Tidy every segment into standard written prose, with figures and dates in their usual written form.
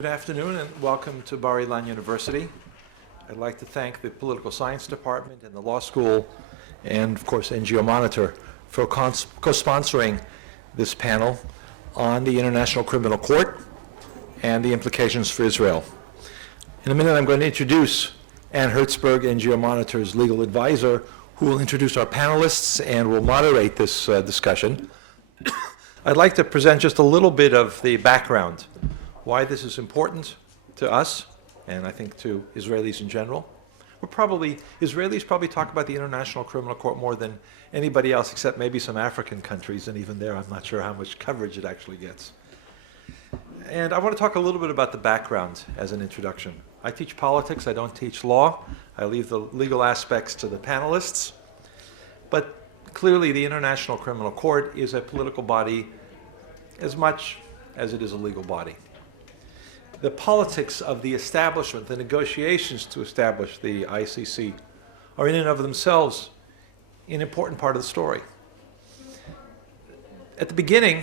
Good afternoon and welcome to Ilan University. I'd like to thank the Political Science Department and the Law School and, of course, NGO Monitor for co-sponsoring this panel on the International Criminal Court and the implications for Israel. In a minute, I'm going to introduce Ann Herzberg, NGO Monitor's legal advisor, who will introduce our panelists and will moderate this discussion. I'd like to present just a little bit of the background, why this is important to us, and I think to Israelis in general. Israelis probably talk about the International Criminal Court more than anybody else, except maybe some African countries, and even there I'm not sure how much coverage it actually gets. And I want to talk a little bit about the background as an introduction. I teach politics, I don't teach law. I leave the legal aspects to the panelists. But clearly the International Criminal Court is a political body as much as it is a legal body. The politics of the establishment, the negotiations to establish the ICC, are in and of themselves an important part of the story. At the beginning,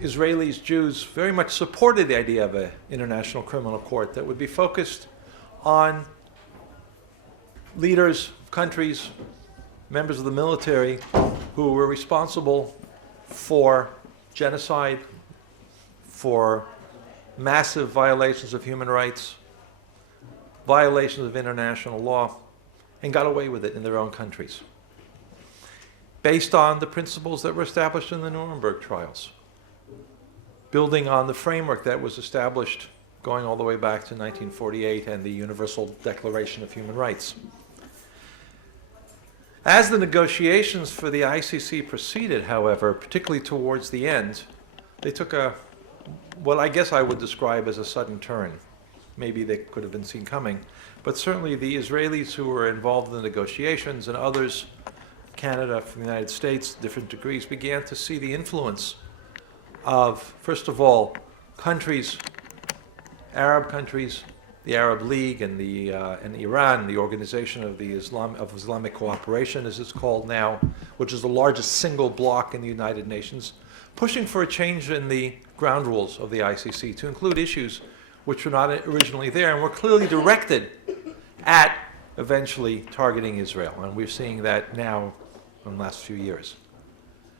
Israelis, Jews very much supported the idea of an international criminal court that would be focused on leaders of countries, members of the military, who were responsible for genocide, for massive violations of human rights, violations of international law, and got away with it in their own countries, based on the principles that were established in the Nuremberg trials, building on the framework that was established going all the way back to 1948 and the Universal Declaration of Human Rights. As the negotiations for the ICC proceeded, however, particularly towards the end, they took what I guess I would describe as a sudden turn. Maybe they could have been seen coming, but certainly the Israelis who were involved in the negotiations and others, Canada, from the United States, different degrees, began to see the influence of, first of all, countries, Arab countries, the Arab League and Iran, the Organization of Islamic Cooperation, as it's called now, which is the largest single bloc in the United Nations, pushing for a change in the ground rules of the ICC to include issues which were not originally there and were clearly directed at eventually targeting Israel. And we're seeing that now in the last few years.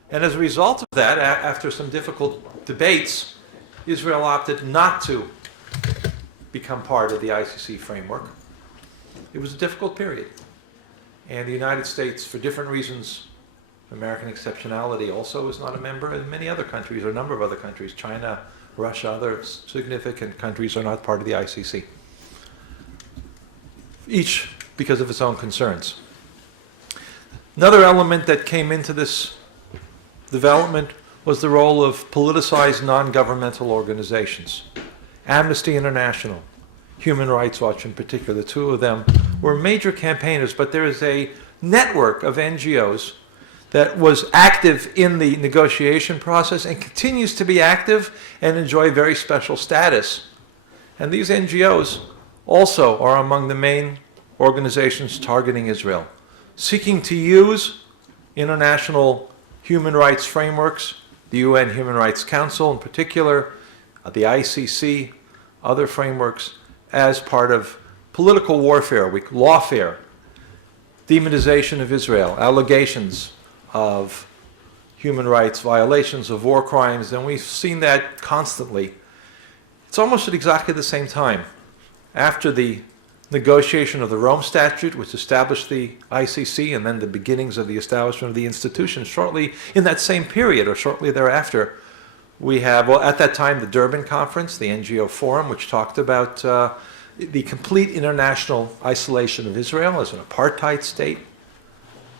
And as a result of that, after some difficult debates, Israel opted not to become part of the ICC framework. It was a difficult period. And the United States, for different reasons, American exceptionality, also is not a member, and many other countries, or a number of other countries, China, Russia, other significant countries are not part of the ICC. Each because of its own concerns. Another element that came into this development was the role of politicized non-governmental organizations. Amnesty International, Human Rights Watch in particular, the two of them were major campaigners, but there is a network of NGOs that was active in the negotiation process and continues to be active and enjoy very special status. And these NGOs also are among the main organizations targeting Israel, seeking to use international human rights frameworks, the UN Human Rights Council in particular, the ICC, other frameworks, as part of political warfare, lawfare, demonization of Israel, allegations of human rights violations, of war crimes, and we've seen that constantly. It's almost at exactly the same time. After the negotiation of the Rome Statute, which established the ICC, and then the beginnings of the establishment of the institution, shortly in that same period, or shortly thereafter, we have, well, at that time, the Durban Conference, the NGO Forum, which talked about the complete international isolation of Israel as an apartheid state,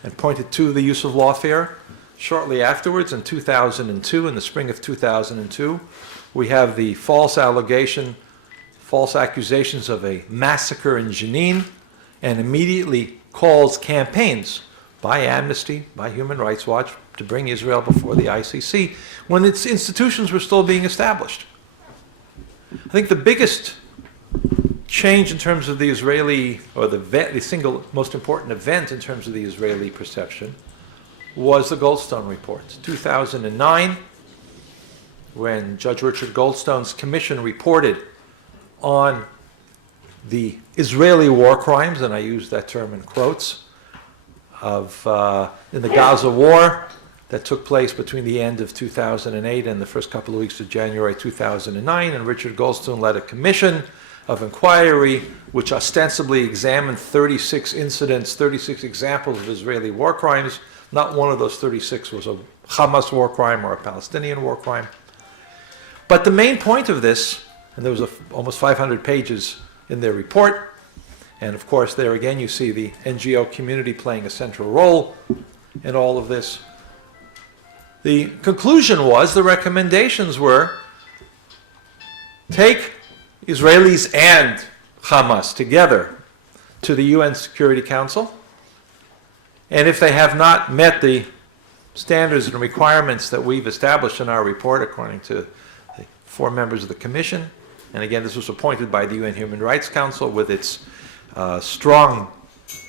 and pointed to the use of lawfare. Shortly afterwards, in 2002, in the spring of 2002, we have the false accusations of a massacre in Jenin, and immediately calls campaigns by Amnesty, by Human Rights Watch, to bring Israel before the ICC, when its institutions were still being established. I think the biggest change in terms of the Israeli, or the single most important event in terms of the Israeli perception, was the Goldstone Report. 2009, when Judge Richard Goldstone's commission reported on the Israeli war crimes, and I use that term in quotes, in the Gaza war that took place between the end of 2008 and the first couple of weeks of January 2009, and Richard Goldstone led a commission of inquiry which ostensibly examined 36 incidents, 36 examples of Israeli war crimes. Not one of those 36 was a Hamas war crime or a Palestinian war crime. But the main point of this, and there was almost 500 pages in their report, and of course there again you see the NGO community playing a central role in all of this. The conclusion was, the recommendations were, take Israelis and Hamas together to the UN Security Council, and if they have not met the standards and requirements that we've established in our report according to the 4 members of the Commission, and again this was appointed by the UN Human Rights Council with its strong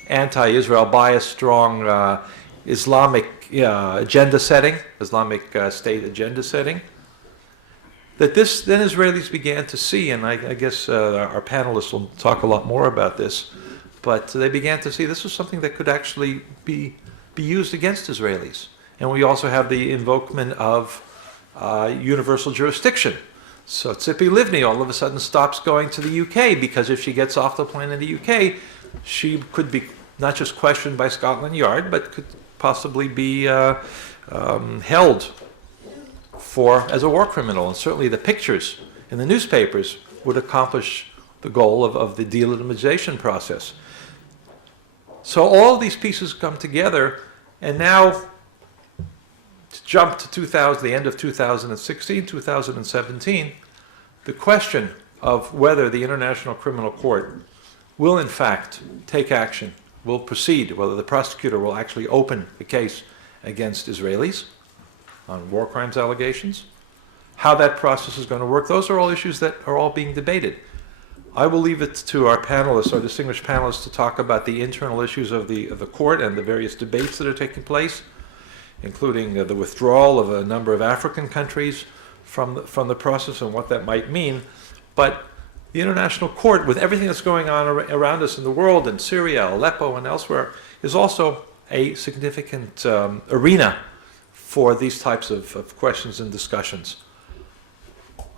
anti-Israel bias, strong Islamic agenda setting, Islamic State agenda setting, that this, then Israelis began to see, and I guess our panelists will talk a lot more about this, but they began to see this was something that could actually be used against Israelis. And we also have the invokement of universal jurisdiction. So Tzipi Livni all of a sudden stops going to the UK because if she gets off the plane in the UK, she could be not just questioned by Scotland Yard, but could possibly be held as a war criminal. And certainly the pictures in the newspapers would accomplish the goal of the delegitimization process. So all of these pieces come together, and now to jump to the end of 2016, 2017, the question of whether the International Criminal Court will in fact take action, will proceed, whether the prosecutor will actually open the case against Israelis on war crimes allegations, how that process is going to work. Those are all issues that are all being debated. I will leave it to our panelists, our distinguished panelists, to talk about the internal issues of the court and the various debates that are taking place, including the withdrawal of a number of African countries from the process and what that might mean. But the International Court, with everything that's going on around us in the world, in Syria, Aleppo, and elsewhere, is also a significant arena for these types of questions and discussions.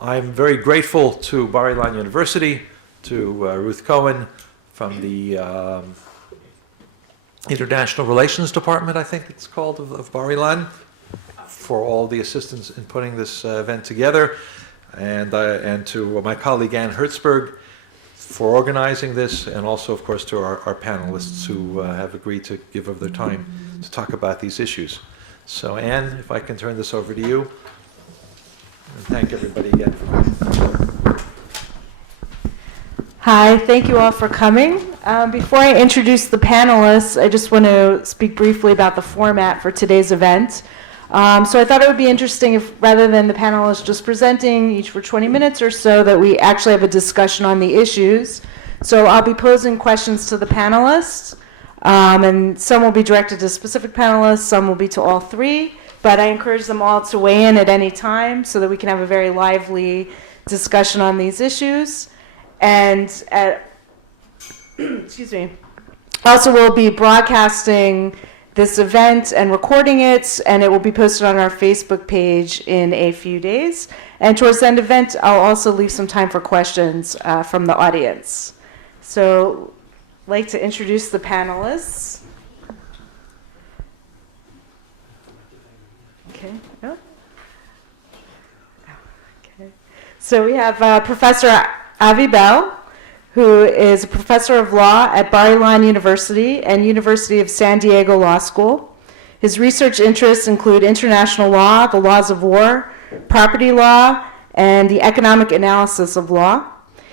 I'm very grateful to Bar-Ilan University, to Ruth Cohen from the International Relations Department, I think it's called, of Bar-Ilan, for all the assistance in putting this event together, and to my colleague Ann Herzberg for organizing this, and also, of course, to our panelists who have agreed to give of their time to talk about these issues. So, Ann, if I can turn this over to you, and thank everybody again for coming. Hi, thank you all for coming. Before I introduce the panelists, I just want to speak briefly about the format for today's event. So I thought it would be interesting if, rather than the panelists just presenting each for 20 minutes or so, that we actually have a discussion on the issues. So I'll be posing questions to the panelists, and some will be directed to specific panelists, some will be to all 3, but I encourage them all to weigh in at any time so that we can have a very lively discussion on these issues. And excuse me. Also, we'll be broadcasting this event and recording it, and it will be posted on our Facebook page in a few days. And towards the end of the event, I'll also leave some time for questions from the audience. So I'd like to introduce the panelists. Okay. Oh. Okay. So we have Professor Avi Bell, who is a professor of law at Bar-Ilan University and University of San Diego Law School. His research interests include international law, the laws of war, property law, and the economic analysis of law.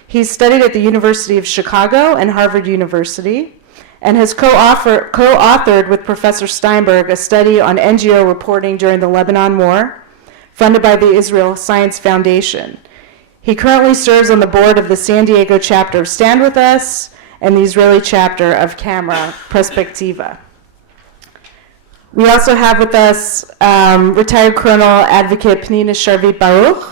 He's studied at the University of Chicago and Harvard University, and has co-authored with Professor Steinberg a study on NGO reporting during the Lebanon War, funded by the Israel Science Foundation. He currently serves on the board of the San Diego chapter of Stand With Us and the Israeli chapter of Camera Perspectiva. We also have with us retired Colonel Advocate Pnina Sharvit Baruch,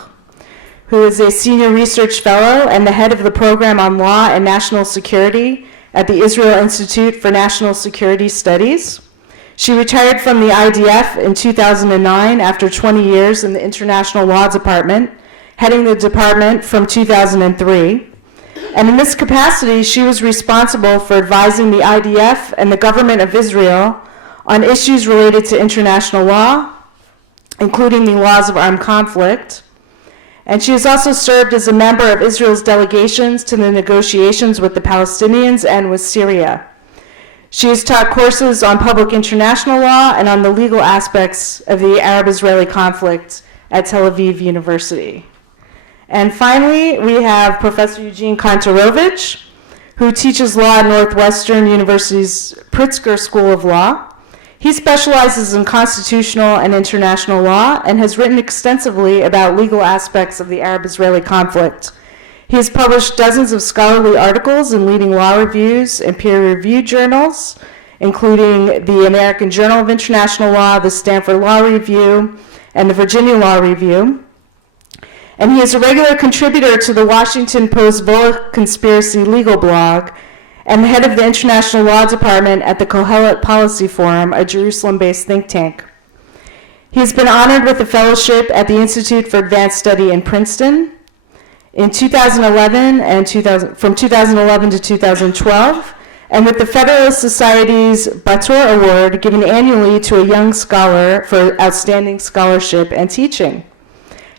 who is a senior research fellow and the head of the program on law and national security at the Israel Institute for National Security Studies. She retired from the IDF in 2009 after 20 years in the International Law Department, heading the department from 2003. And in this capacity, she was responsible for advising the IDF and the government of Israel on issues related to international law, including the laws of armed conflict. And she has also served as a member of Israel's delegations to the negotiations with the Palestinians and with Syria. She has taught courses on public international law and on the legal aspects of the Arab-Israeli conflict at Tel Aviv University. And finally, we have Professor Eugene Kontorovich, who teaches law at Northwestern University's Pritzker School of Law. He specializes in constitutional and international law and has written extensively about legal aspects of the Arab-Israeli conflict. He has published dozens of scholarly articles in leading law reviews and peer-reviewed journals, including the American Journal of International Law, the Stanford Law Review, and the Virginia Law Review. And he is a regular contributor to the Washington Post Volokh Conspiracy Legal blog and the head of the International Law Department at the Kohelet Policy Forum, a Jerusalem-based think tank. He has been honored with a fellowship at the Institute for Advanced Study in Princeton in 2011 and from 2011 to 2012, and with the Federalist Society's Bator Award given annually to a young scholar for outstanding scholarship and teaching.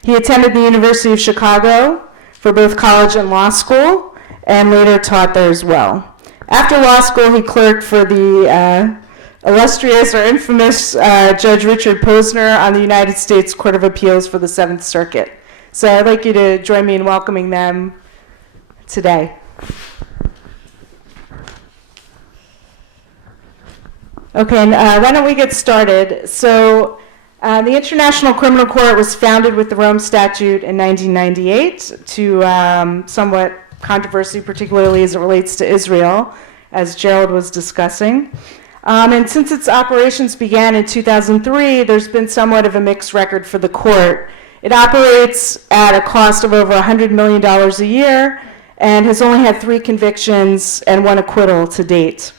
He attended the University of Chicago for both college and law school, and later taught there as well. After law school, he clerked for the illustrious or infamous Judge Richard Posner on the United States Court of Appeals for the Seventh Circuit. So I'd like you to join me in welcoming them today. Okay, and why don't we get started? So the International Criminal Court was founded with the Rome Statute in 1998 to somewhat controversy, particularly as it relates to Israel, as Gerald was discussing. And since its operations began in 2003, there's been somewhat of a mixed record for the court. It operates at a cost of over $100 million a year and has only had 3 convictions and 1 acquittal to date.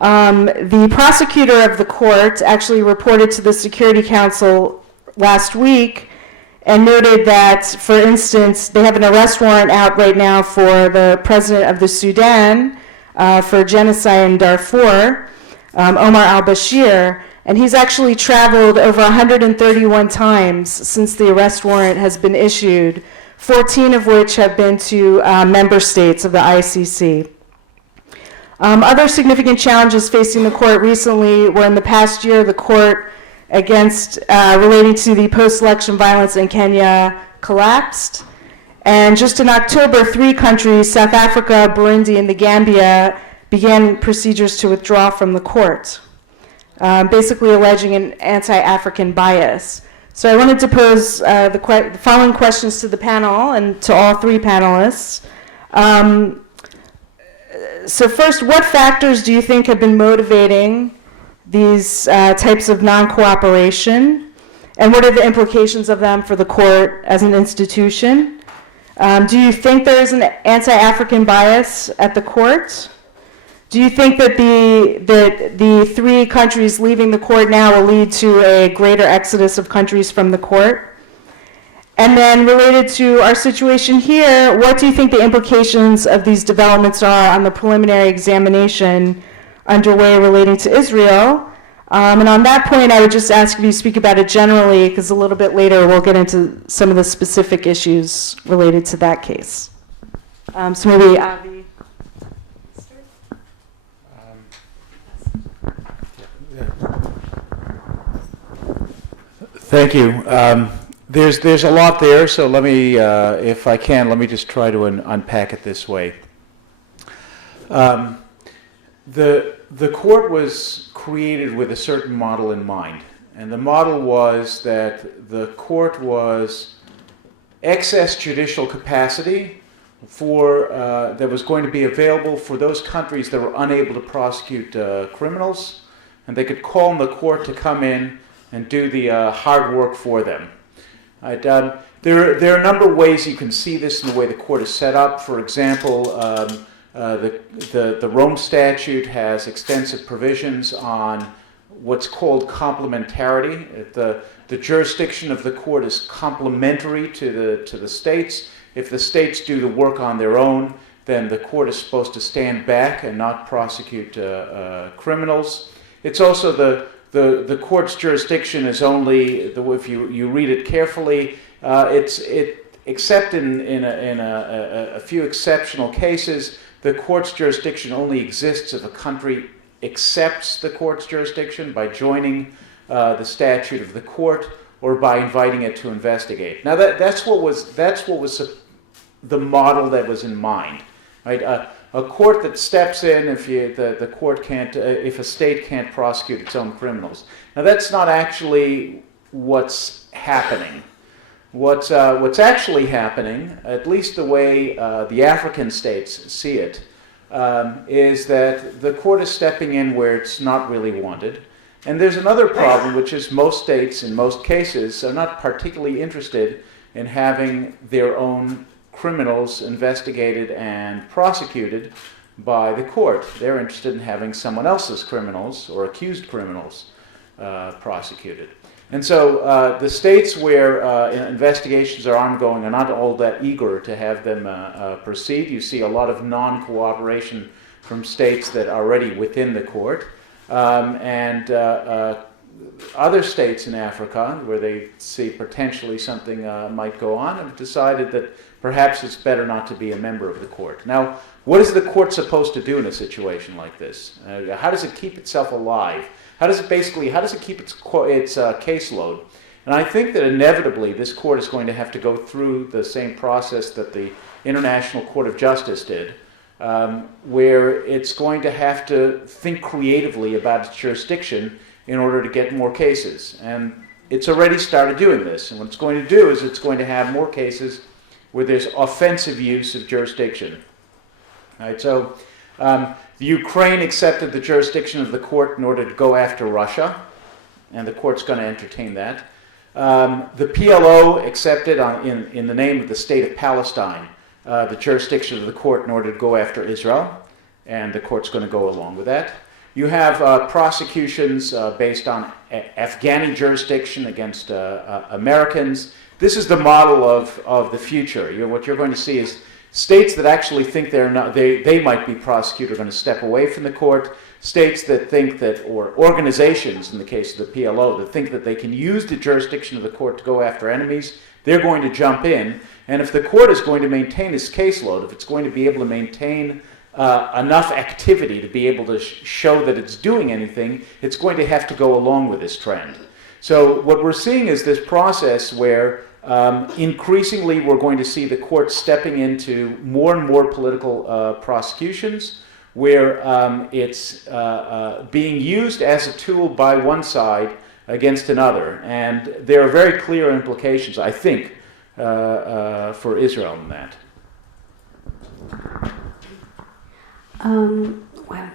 The prosecutor of the court actually reported to the Security Council last week and noted that, for instance, they have an arrest warrant out right now for the president of the Sudan for genocide in Darfur, Omar al-Bashir, and he's actually traveled over 131 times since the arrest warrant has been issued, 14 of which have been to member states of the ICC. Other significant challenges facing the court recently were in the past year, the court relating to the post-election violence in Kenya collapsed. And just in October, 3 countries, South Africa, Burundi, and the Gambia, began procedures to withdraw from the court, basically alleging an anti-African bias. So I wanted to pose the following questions to the panel and to all 3 panelists. So first, what factors do you think have been motivating these types of non-cooperation, and what are the implications of them for the court as an institution? Do you think there is an anti-African bias at the court? Do you think that the 3 countries leaving the court now will lead to a greater exodus of countries from the court? And then related to our situation here, what do you think the implications of these developments are on the preliminary examination underway relating to Israel? And on that point, I would just ask if you speak about it generally, because a little bit later we'll get into some of the specific issues related to that case. So maybe Avi. Thank you. There's a lot there, so let me, if I can, let me just try to unpack it this way. The court was created with a certain model in mind, and the model was that the court was excess judicial capacity that was going to be available for those countries that were unable to prosecute criminals, and they could call on the court to come in and do the hard work for them. Right, there are a number of ways you can see this in the way the court is set up. For example, the Rome Statute has extensive provisions on what's called complementarity. The jurisdiction of the court is complementary to the states. If the states do the work on their own, then the court is supposed to stand back and not prosecute criminals. It's also the court's jurisdiction is only, if you read it carefully, except in a few exceptional cases, the court's jurisdiction only exists if a country accepts the court's jurisdiction by joining the statute of the court or by inviting it to investigate. Now that's what was the model that was in mind, right? A court that steps in if the court can't, if a state can't prosecute its own criminals. Now that's not actually what's happening. What's actually happening, at least the way the African states see it, is that the court is stepping in where it's not really wanted. And there's another problem, which is most states, in most cases, are not particularly interested in having their own criminals investigated and prosecuted by the court. They're interested in having someone else's criminals or accused criminals prosecuted. And so the states where investigations are ongoing are not all that eager to have them proceed. You see a lot of non-cooperation from states that are already within the court. And other states in Africa, where they see potentially something might go on, have decided that perhaps it's better not to be a member of the court. Now, what is the court supposed to do in a situation like this? How does it keep itself alive? How does it keep its caseload? And I think that inevitably this court is going to have to go through the same process that the International Court of Justice did, where it's going to have to think creatively about its jurisdiction in order to get more cases. And it's already started doing this. And what it's going to do is it's going to have more cases where there's offensive use of jurisdiction. All right, so the Ukraine accepted the jurisdiction of the court in order to go after Russia, and the court's going to entertain that. The PLO accepted in the name of the state of Palestine the jurisdiction of the court in order to go after Israel, and the court's going to go along with that. You have prosecutions based on Afghani jurisdiction against Americans. This is the model of the future. What you're going to see is states that actually think they might be prosecuted are going to step away from the court. States that think that, or organizations in the case of the PLO, that think that they can use the jurisdiction of the court to go after enemies, they're going to jump in. And if the court is going to maintain its caseload, if it's going to be able to maintain enough activity to be able to show that it's doing anything, it's going to have to go along with this trend. So what we're seeing is this process where increasingly we're going to see the court stepping into more and more political prosecutions, where it's being used as a tool by one side against another. And there are very clear implications, I think, for Israel in that. Well,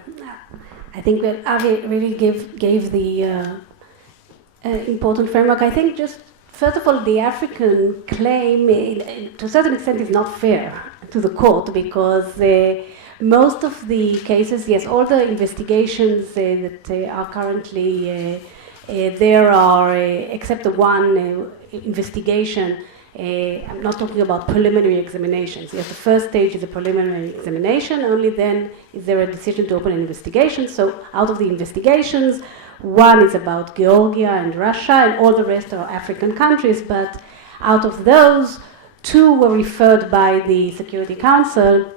I think that Avi really gave the important framework. I think just, first of all, the African claim, to a certain extent, is not fair to the court, because most of the cases, yes, all the investigations that are currently there are, except the one investigation, I'm not talking about preliminary examinations. Yes, the first stage is a preliminary examination, only then is there a decision to open an investigation. So out of the investigations, one is about Georgia and Russia, and all the rest are African countries, but out of those, two were referred by the Security Council,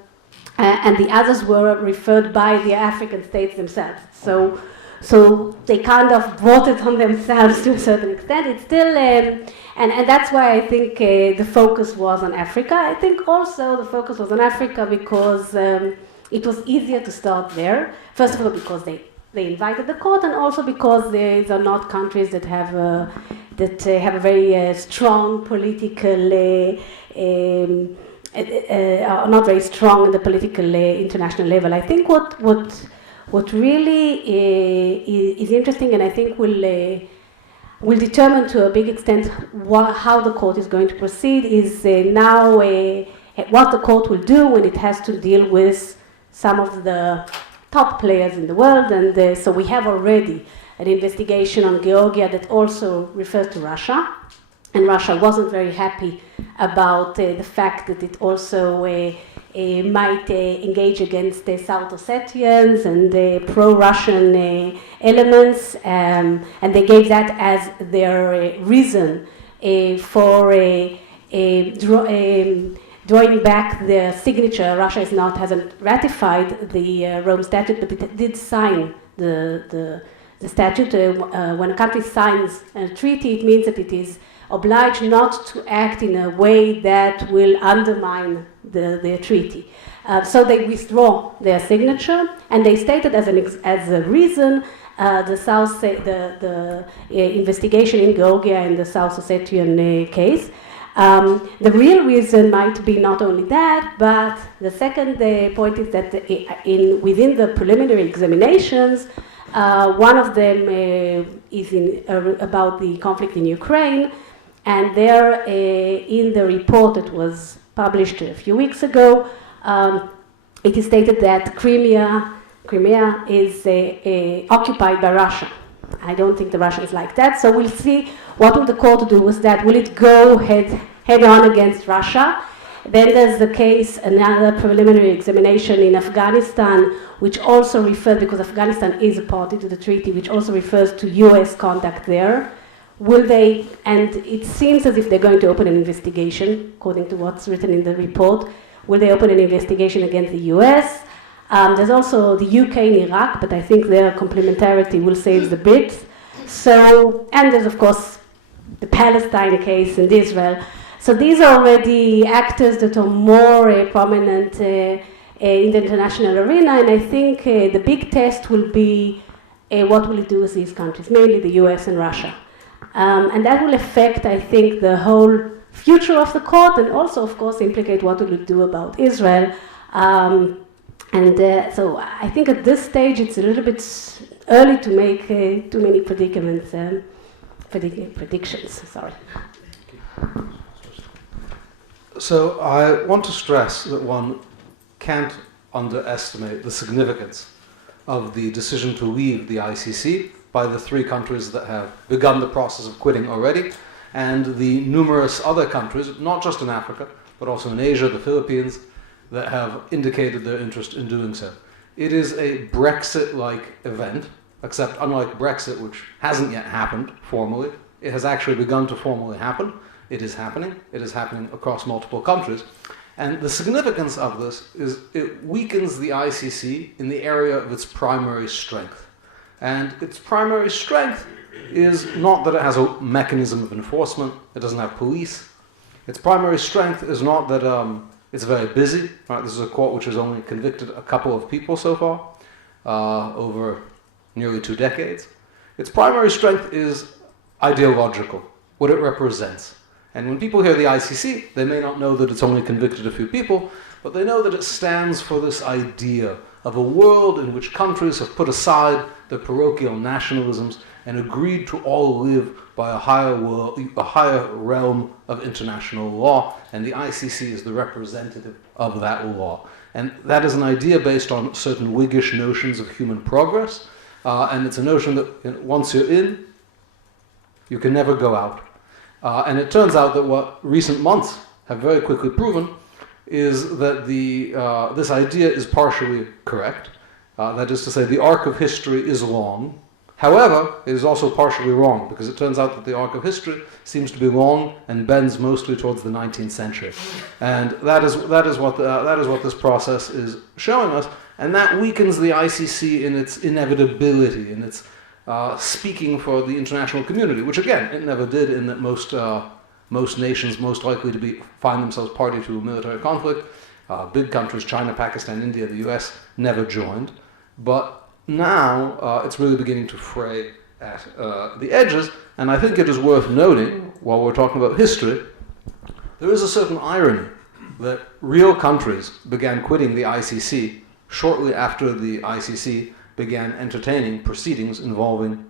and the others were referred by the African states themselves. So they kind of brought it on themselves to a certain extent. It's still, and that's why I think the focus was on Africa. I think also the focus was on Africa because it was easier to start there. First of all, because they invited the court, and also because these are not countries that have a very strong political, are not very strong in the political international level. I think what What really is interesting, and I think will determine to a big extent how the court is going to proceed, is now what the court will do when it has to deal with some of the top players in the world. And so we have already an investigation on Georgia that also refers to Russia. And Russia wasn't very happy about the fact that it also might engage against the South Ossetians and the pro-Russian elements, and they gave that as their reason for drawing back the signature. Russia hasn't ratified the Rome Statute, but it did sign the statute. When a country signs a treaty, it means that it is obliged not to act in a way that will undermine the treaty. So they withdraw their signature, and they stated as a reason the investigation in Georgia and the South Ossetian case. The real reason might be not only that, but the second point is that within the preliminary examinations, one of them is about the conflict in Ukraine, and there in the report that was published a few weeks ago, it is stated that Crimea is occupied by Russia. I don't think the Russians like that, so we'll see what will the court do with that. Will it go head on against Russia? Then there's the case, another preliminary examination in Afghanistan, which also refers, because Afghanistan is a party to the treaty, which also refers to US conduct there. Will they, and it seems as if they're going to open an investigation, according to what's written in the report. Will they open an investigation against the US? There's also the UK and Iraq, but I think their complementarity will save the bit. So, and there's of course the Palestine case and Israel. So these are already actors that are more prominent in the international arena, and I think the big test will be what will it do with these countries, mainly the US and Russia. And that will affect, I think, the whole future of the court, and also, of course, implicate what it will do about Israel. So I think at this stage it's a little bit early to make too many predictions. Sorry. So I want to stress that one can't underestimate the significance of the decision to leave the ICC by the 3 countries that have begun the process of quitting already, and the numerous other countries, not just in Africa, but also in Asia, the Philippines, that have indicated their interest in doing so. It is a Brexit-like event, except unlike Brexit, which hasn't yet happened formally, it has actually begun to formally happen. It is happening. It is happening across multiple countries. And the significance of this is it weakens the ICC in the area of its primary strength. And its primary strength is not that it has a mechanism of enforcement, it doesn't have police. Its primary strength is not that it's very busy. Right? This is a court which has only convicted a couple of people so far, over nearly 2 decades. Its primary strength is ideological, what it represents. And when people hear the ICC, they may not know that it's only convicted a few people, but they know that it stands for this idea of a world in which countries have put aside their parochial nationalisms and agreed to all live by a higher realm of international law, and the ICC is the representative of that law. And that is an idea based on certain Whiggish notions of human progress, and it's a notion that once you're in, you can never go out. And it turns out that what recent months have very quickly proven is that this idea is partially correct. That is to say, the arc of history is long. However, it is also partially wrong, because it turns out that the arc of history seems to be long and bends mostly towards the 19th century. And that is what this process is showing us, and that weakens the ICC in its inevitability, in its speaking for the international community, which again, it never did, in that most nations most likely to find themselves party to a military conflict, big countries, China, Pakistan, India, the US, never joined. But now it's really beginning to fray at the edges, and I think it is worth noting, while we're talking about history, there is a certain irony that real countries began quitting the ICC shortly after the ICC began entertaining proceedings involving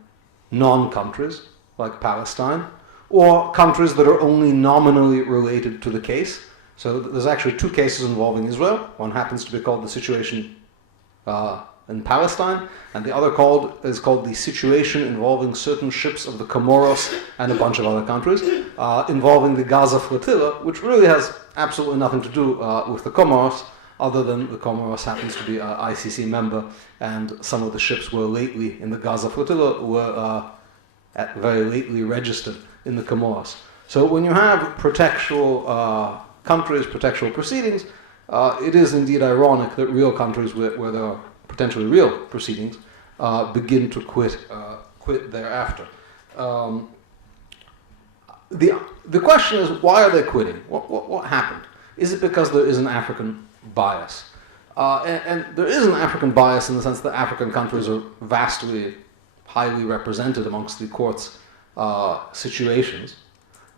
non-countries, like Palestine, or countries that are only nominally related to the case. So there's actually two cases involving Israel. One happens to be called the situation in Palestine, and the other is called the situation involving certain ships of the Comoros and a bunch of other countries, involving the Gaza flotilla, which really has absolutely nothing to do with the Comoros, other than the Comoros happens to be an ICC member, and some of the ships were lately in the Gaza flotilla were very lately registered in the Comoros. So when you have protectural countries, protectural proceedings, it is indeed ironic that real countries where there are potentially real proceedings begin to quit thereafter. The question is, why are they quitting? What happened? Is it because there is an African bias? And there is an African bias in the sense that African countries are vastly, highly represented amongst the court's situations.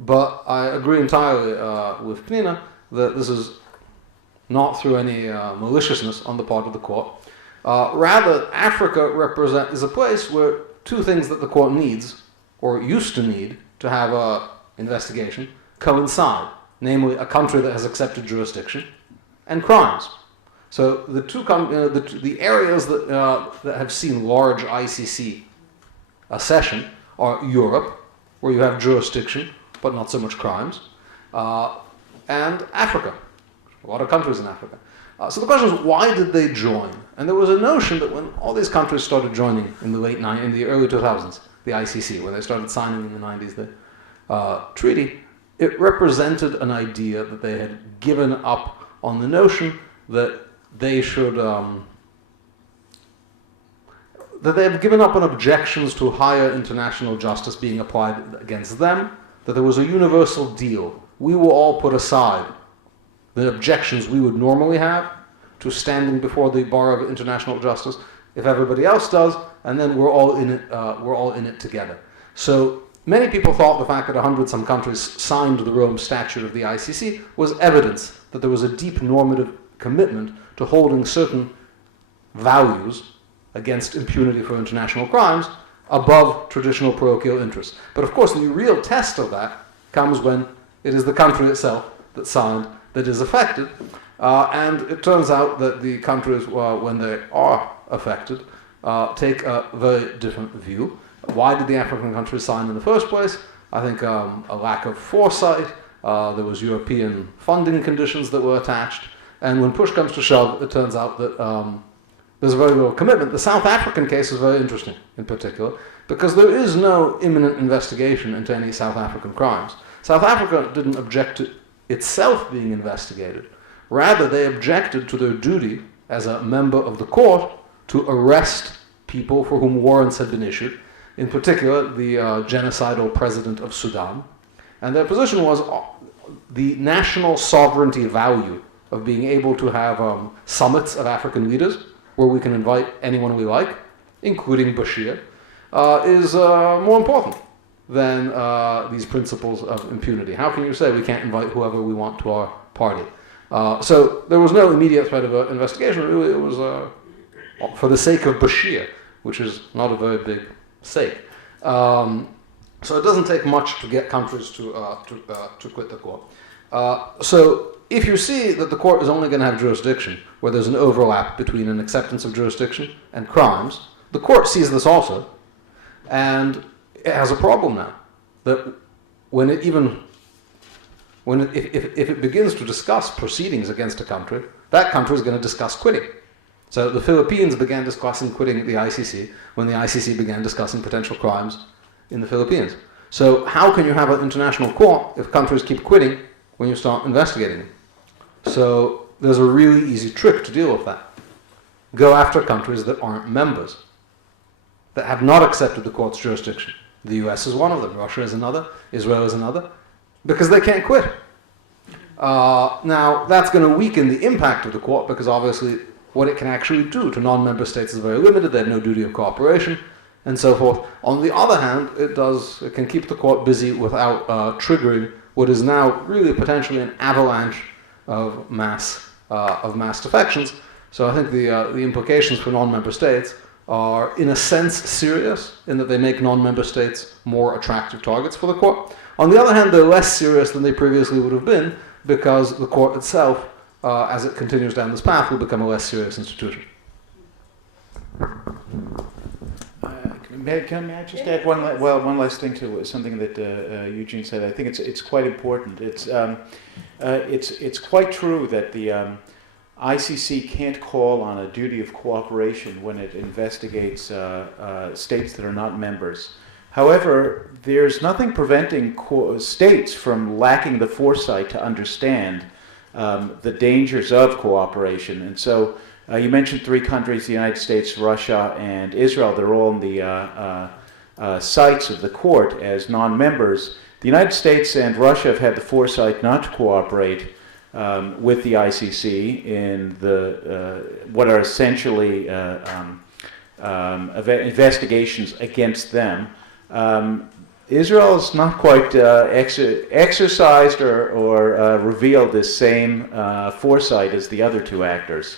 But I agree entirely with Pnina that this is not through any maliciousness on the part of the court. Rather, Africa is a place where two things that the court needs, or used to need, to have an investigation, coincide. Namely, a country that has accepted jurisdiction, and crimes. So the two the areas that have seen large ICC accession are Europe, where you have jurisdiction but not so much crimes, and Africa. A lot of countries in Africa. So the question is, why did they join? And there was a notion that when all these countries started joining in the early 2000s, the ICC, when they started signing in the 90s the treaty, it represented an idea that they had given up on the notion that they should, that they have given up on objections to higher international justice being applied against them, that there was a universal deal. We will all put aside the objections we would normally have to standing before the bar of international justice if everybody else does, and then we're all in it together. So many people thought the fact that 100-some countries signed the Rome Statute of the ICC was evidence that there was a deep normative commitment to holding certain values against impunity for international crimes above traditional parochial interests. But of course, the real test of that comes when it is the country itself that signed that is affected. And it turns out that the countries, when they are affected, take a very different view. Why did the African countries sign in the first place? I think a lack of foresight. There was European funding conditions that were attached. And when push comes to shove, it turns out that there's very little commitment. The South African case is very interesting, in particular, because there is no imminent investigation into any South African crimes. South Africa didn't object to itself being investigated. Rather, they objected to their duty as a member of the court to arrest people for whom warrants had been issued, in particular the genocidal president of Sudan. And their position was the national sovereignty value of being able to have summits of African leaders where we can invite anyone we like, including Bashir, is more important than these principles of impunity. How can you say we can't invite whoever we want to our party? So there was no immediate threat of an investigation. Really, it was for the sake of Bashir, which is not a very big sake. So it doesn't take much to get countries to quit the court. So if you see that the court is only going to have jurisdiction where there's an overlap between an acceptance of jurisdiction and crimes, the court sees this also, and it has a problem now. That if it begins to discuss proceedings against a country, that country is going to discuss quitting. So the Philippines began discussing quitting the ICC when the ICC began discussing potential crimes in the Philippines. So how can you have an international court if countries keep quitting when you start investigating them? So there's a really easy trick to deal with that. Go after countries that aren't members, that have not accepted the court's jurisdiction. The US is one of them, Russia is another, Israel is another, because they can't quit. Now, that's going to weaken the impact of the court because obviously what it can actually do to non-member states is very limited. They have no duty of cooperation and so forth. On the other hand, it can keep the court busy without triggering what is now really potentially an avalanche of mass defections. So I think the implications for non-member states are, in a sense, serious in that they make non-member states more attractive targets for the court. On the other hand, they're less serious than they previously would have been because the court itself, as it continues down this path, will become a less serious institution. May I just add one last thing to something that Eugene said? I think it's quite important. It's quite true that the ICC can't call on a duty of cooperation when it investigates states that are not members. However, there's nothing preventing states from lacking the foresight to understand the dangers of cooperation. And so you mentioned three countries, the United States, Russia, and Israel. They're all in the sites of the court as non-members. The United States and Russia have had the foresight not to cooperate with the ICC in what are essentially investigations against them. Israel has not quite exercised or revealed this same foresight as the other two actors.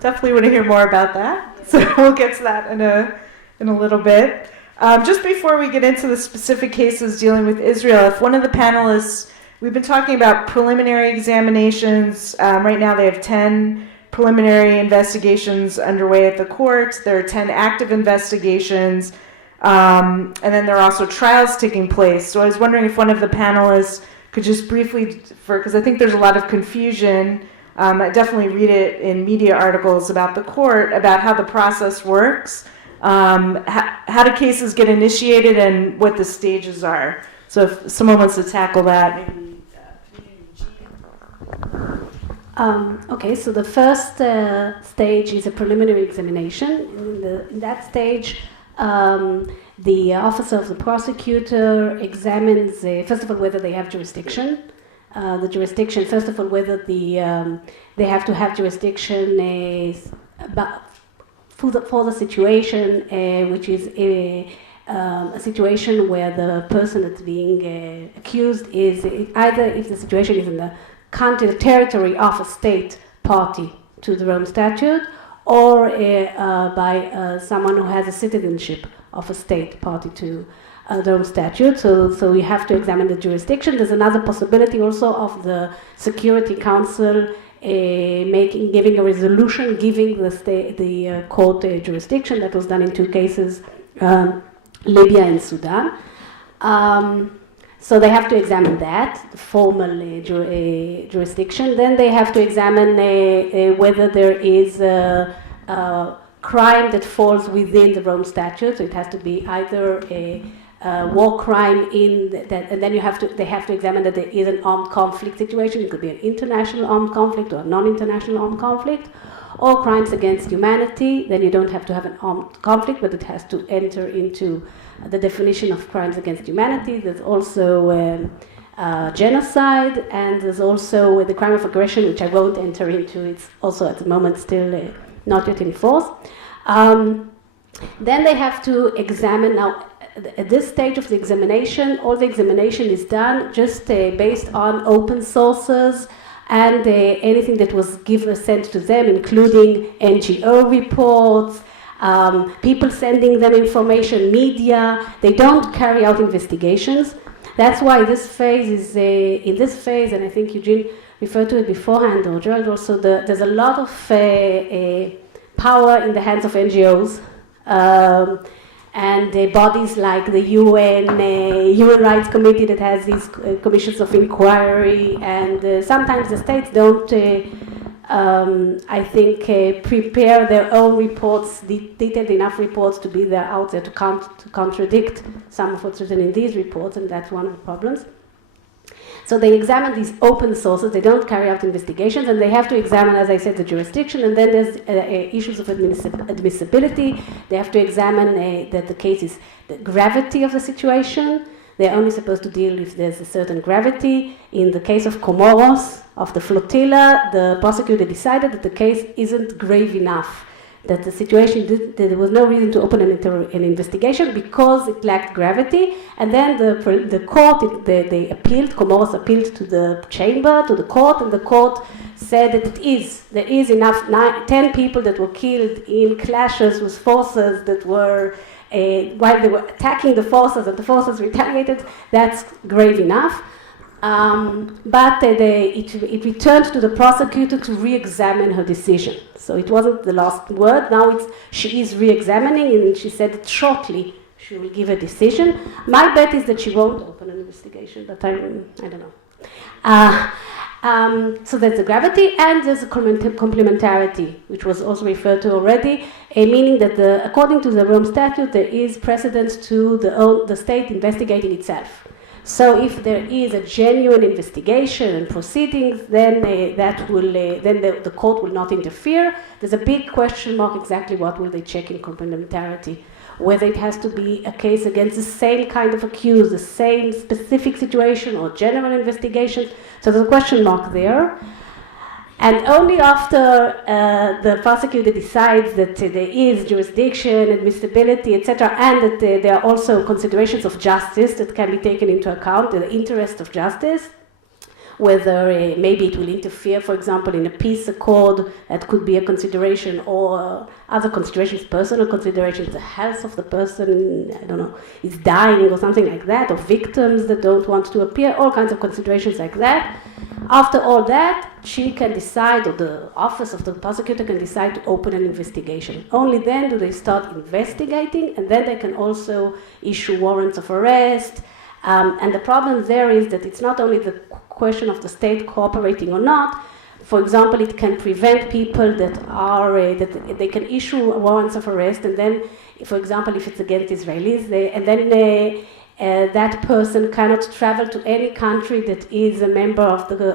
Definitely want to hear more about that. So we'll get to that in a little bit. Just before we get into the specific cases dealing with Israel, if one of the panelists, we've been talking about preliminary examinations. Right now they have 10 preliminary investigations underway at the court. There are 10 active investigations. And then there are also trials taking place. So I was wondering if one of the panelists could just briefly, because I think there's a lot of confusion. I definitely read it in media articles about the court, about how the process works, how do cases get initiated, and what the stages are. So if someone wants to tackle that, maybe Okay, so the first stage is a preliminary examination. In that stage, the officer of the prosecutor examines, first of all, whether they have jurisdiction. The jurisdiction, first of all, whether they have to have jurisdiction for the situation, which is a situation where the person that's being accused is either if the situation is in the country, the territory of a state party to the Rome Statute, or by someone who has a citizenship of a state party to the Rome Statute. So we have to examine the jurisdiction. There's another possibility also of the Security Council giving a resolution, giving the court jurisdiction. That was done in two cases, Libya and Sudan. So they have to examine that, the formal jurisdiction. Then they have to examine whether there is a crime that falls within the Rome Statute. So it has to be either a war crime and then they have to examine that there is an armed conflict situation. It could be an international armed conflict or a non-international armed conflict, or crimes against humanity. Then you don't have to have an armed conflict, but it has to enter into the definition of crimes against humanity. There's also genocide, and there's also the crime of aggression, which I won't enter into. It's also at the moment still not yet in force. Then they have to examine. Now, at this stage of the examination, all the examination is done just based on open sources and anything that was sent to them, including NGO reports, people sending them information, media. They don't carry out investigations. That's why this phase is in this phase, and I think Eugene referred to it beforehand, or Gerald also. There's a lot of power in the hands of NGOs and bodies like the UN Human Rights Committee that has these commissions of inquiry, and sometimes the states don't. I think prepare their own reports, detailed enough reports to be there out there to contradict some of what's written in these reports, and that's one of the problems. So they examine these open sources, they don't carry out investigations, and they have to examine, as I said, the jurisdiction, and then there's issues of admissibility. They have to examine that the case is the gravity of the situation. They're only supposed to deal if there's a certain gravity. In the case of Comoros, of the flotilla, the prosecutor decided that the case isn't grave enough, that the situation, there was no reason to open an investigation because it lacked gravity. And then the court, they appealed, Comoros appealed to the chamber, to the court, and the court said that there is enough, 10 people that were killed in clashes with forces that were, while they were attacking the forces and the forces retaliated, that's grave enough. But it returned to the prosecutor to re-examine her decision. So it wasn't the last word. Now she is re-examining, and she said that shortly she will give a decision. My bet is that she won't open an investigation, but I don't know. So there's the gravity, and there's the complementarity, which was also referred to already, meaning that according to the Rome Statute, there is precedence to the state investigating itself. So if there is a genuine investigation and proceedings, then the court will not interfere. There's a big question mark exactly what will they check in complementarity. Whether it has to be a case against the same kind of accused, the same specific situation, or general investigations. So there's a question mark there. And only after the prosecutor decides that there is jurisdiction, admissibility, etc., and that there are also considerations of justice that can be taken into account, the interest of justice, whether maybe it will interfere, for example, in a peace accord, that could be a consideration, or other considerations, personal considerations, the health of the person, I don't know, is dying or something like that, or victims that don't want to appear, all kinds of considerations like that. After all that, she can decide, or the office of the prosecutor can decide to open an investigation. Only then do they start investigating, and then they can also issue warrants of arrest. And the problem there is that it's not only the question of the state cooperating or not. For example, it can prevent people that that they can issue warrants of arrest, and then, for example, if it's against Israelis, that person cannot travel to any country that is a member of the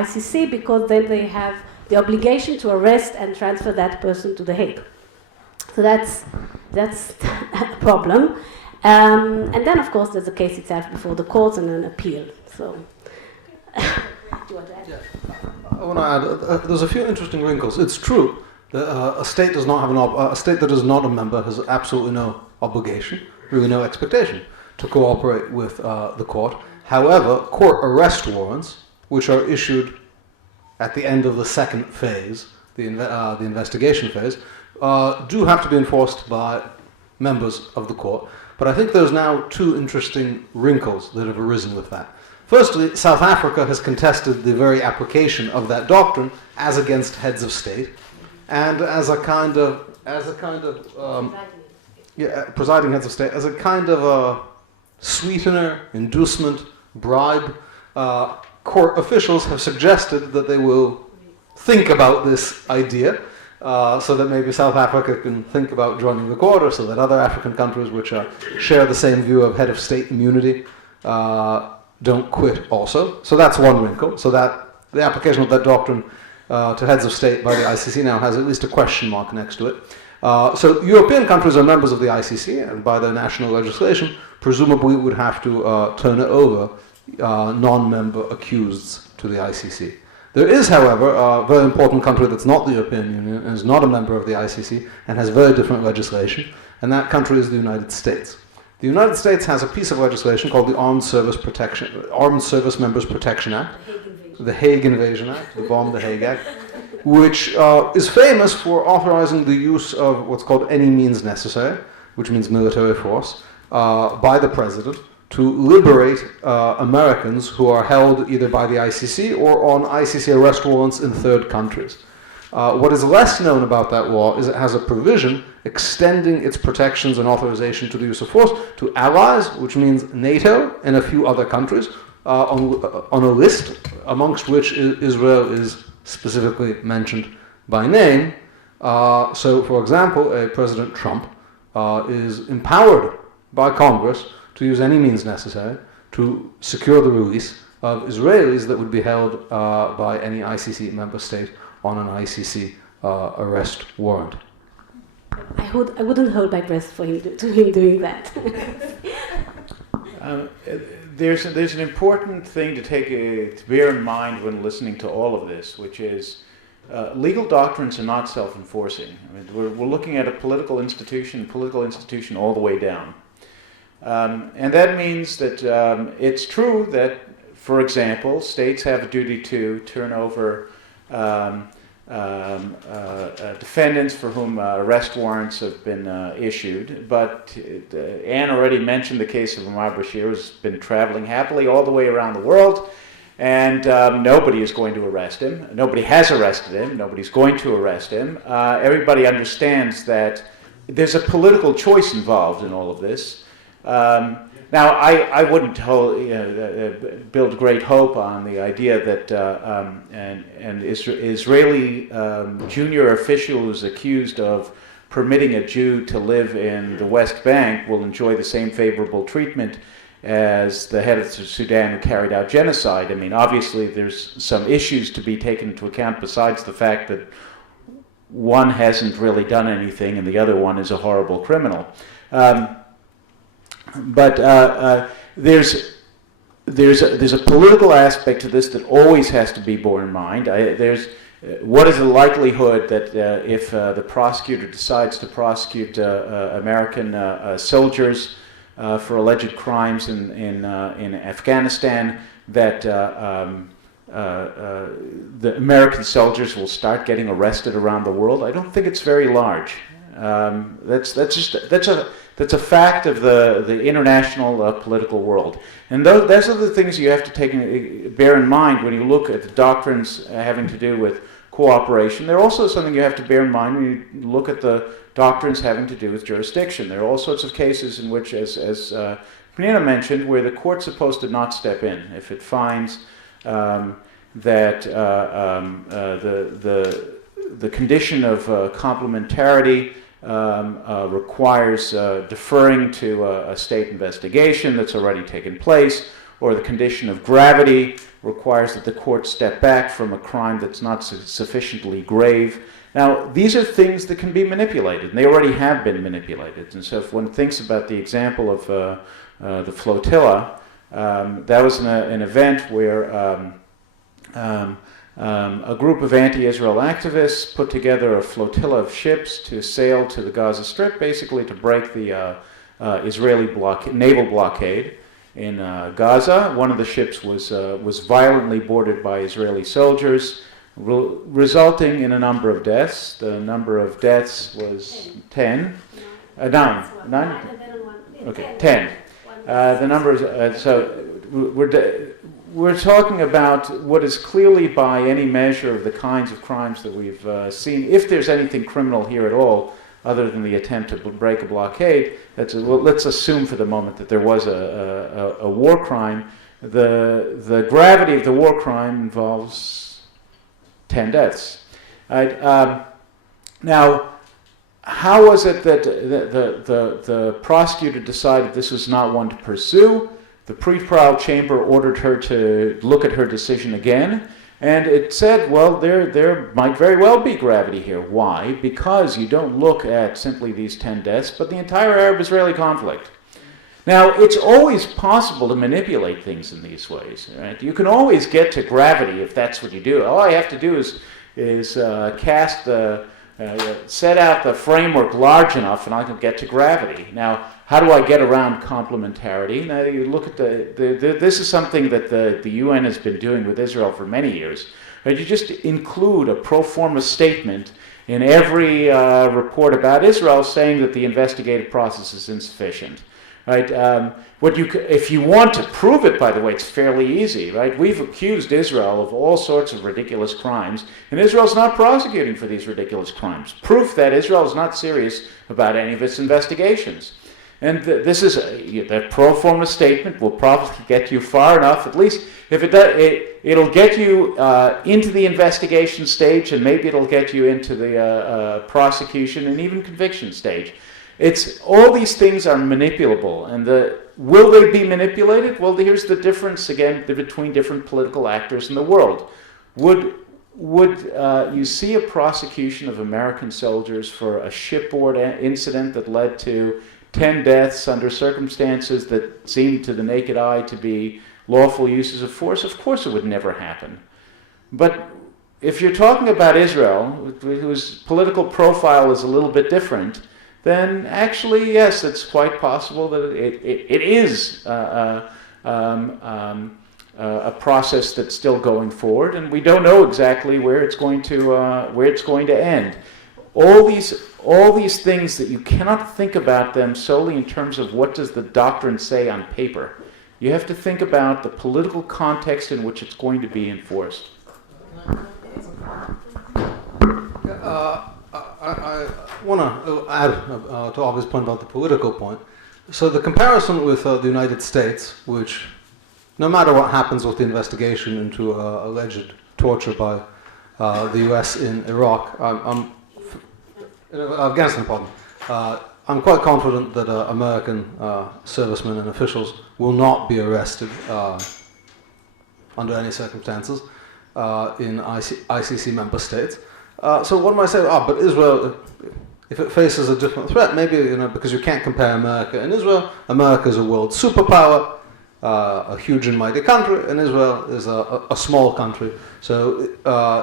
ICC, because then they have the obligation to arrest and transfer that person to The Hague. So that's a problem. And then, of course, there's the case itself before the courts and an appeal. So, do you want to add? Yeah. I want to add. There's a few interesting wrinkles. It's true that a state does not have a state that is not a member has absolutely no obligation, really no expectation, to cooperate with the court. However, court arrest warrants, which are issued at the end of the second phase, the investigation phase, do have to be enforced by members of the court. But I think there's now two interesting wrinkles that have arisen with that. Firstly, South Africa has contested the very application of that doctrine as against heads of state, and as a kind of presiding heads of state, as a kind of a sweetener, inducement, bribe. Court officials have suggested that they will think about this idea, so that maybe South Africa can think about joining the court, or so that other African countries which share the same view of head of state immunity don't quit also. So that's one wrinkle. So that the application of that doctrine to heads of state by the ICC now has at least a question mark next to it. So European countries are members of the ICC, and by their national legislation, presumably would have to turn over non-member accuseds to the ICC. There is, however, a very important country that's not the European Union and is not a member of the ICC and has very different legislation, and that country is the United States. The United States has a piece of legislation called the Armed Service Members Protection Act, the Hague Invasion Act, the Bomb the Hague Act, which is famous for authorizing the use of what's called any means necessary, which means military force, by the president to liberate Americans who are held either by the ICC or on ICC arrest warrants in third countries. What is less known about that law is it has a provision extending its protections and authorization to the use of force to allies, which means NATO and a few other countries, on a list amongst which Israel is specifically mentioned by name. So, for example, President Trump is empowered by Congress to use any means necessary to secure the release of Israelis that would be held by any ICC member state on an ICC arrest warrant. I wouldn't hold my breath to him doing that. There's an important thing to bear in mind when listening to all of this, which is legal doctrines are not self-enforcing. I mean, we're looking at a political institution all the way down. And that means that it's true that, for example, states have a duty to turn over defendants for whom arrest warrants have been issued. But Anne already mentioned the case of Omar Bashir, who's been traveling happily all the way around the world, and nobody is going to arrest him. Nobody has arrested him. Nobody's going to arrest him. Everybody understands that there's a political choice involved in all of this. Now, I wouldn't build great hope on the idea that an Israeli junior official who's accused of permitting a Jew to live in the West Bank will enjoy the same favorable treatment as the head of Sudan who carried out genocide. I mean, obviously, there's some issues to be taken into account besides the fact that one hasn't really done anything and the other one is a horrible criminal. But there's a political aspect to this that always has to be borne in mind. What is the likelihood that if the prosecutor decides to prosecute American soldiers for alleged crimes in Afghanistan, that the American soldiers will start getting arrested around the world? I don't think it's very large. That's a fact of the international political world, and those are the things you have to bear in mind when you look at the doctrines having to do with cooperation. They're also something you have to bear in mind when you look at the doctrines having to do with jurisdiction. There are all sorts of cases in which, as Pnina mentioned, where the court's supposed to not step in if it finds that the condition of complementarity requires deferring to a state investigation that's already taken place, or the condition of gravity requires that the court step back from a crime that's not sufficiently grave. Now, these are things that can be manipulated, and they already have been manipulated. And so if one thinks about the example of the flotilla, that was an event where a group of anti-Israel activists put together a flotilla of ships to sail to the Gaza Strip, basically to break the Israeli naval blockade in Gaza. One of the ships was violently boarded by Israeli soldiers, resulting in a number of deaths. The number of deaths was 10. 9. Okay, 10. The number is we're talking about what is clearly by any measure of the kinds of crimes that we've seen. If there's anything criminal here at all, other than the attempt to break a blockade, let's assume for the moment that there was a war crime. The gravity of the war crime involves 10 deaths. Right? Now, how was it that the prosecutor decided this was not one to pursue? The pretrial chamber ordered her to look at her decision again, and it said, well, there might very well be gravity here. Why? Because you don't look at simply these 10 deaths, but the entire Arab-Israeli conflict. Now, it's always possible to manipulate things in these ways. Right? You can always get to gravity if that's what you do. All I have to do is set out the framework large enough, and I can get to gravity. Now, how do I get around complementarity? Now, you look at this is something that the UN has been doing with Israel for many years. Right? You just include a pro forma statement in every report about Israel saying that the investigative process is insufficient. Right? If you want to prove it, by the way, it's fairly easy. Right? We've accused Israel of all sorts of ridiculous crimes, and Israel's not prosecuting for these ridiculous crimes. Proof that Israel is not serious about any of its investigations. And this is that pro forma statement will probably get you far enough. At least if it does, it'll get you into the investigation stage, and maybe it'll get you into the prosecution and even conviction stage. All these things are manipulable, and will they be manipulated? Well, here's the difference again between different political actors in the world. Would you see a prosecution of American soldiers for a shipboard incident that led to 10 deaths under circumstances that seemed to the naked eye to be lawful uses of force? Of course it would never happen. But if you're talking about Israel, whose political profile is a little bit different, then actually, yes, it's quite possible that it is a process that's still going forward, and we don't know exactly where it's going to end. All these things that you cannot think about them solely in terms of what does the doctrine say on paper. You have to think about the political context in which it's going to be enforced. I want to add to Avi's point about the political point. So the comparison with the United States, which, no matter what happens with the investigation into alleged torture by the U.S. in Iraq, Afghanistan, I'm quite confident that American servicemen and officials will not be arrested under any circumstances in ICC member states. So one might say, but Israel, if it faces a different threat, maybe, because you can't compare America and Israel. America is a world superpower, a huge and mighty country, and Israel is a small country. So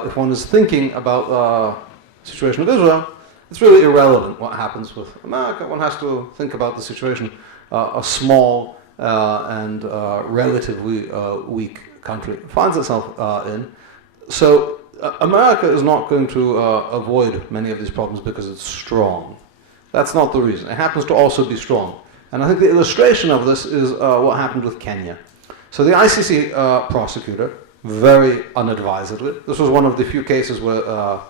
if one is thinking about the situation of Israel, it's really irrelevant what happens with America. One has to think about the situation a small and relatively weak country finds itself in. So America is not going to avoid many of these problems because it's strong. That's not the reason. It happens to also be strong. And I think the illustration of this is what happened with Kenya. So the ICC prosecutor, very unadvisedly, this was one of the few cases where the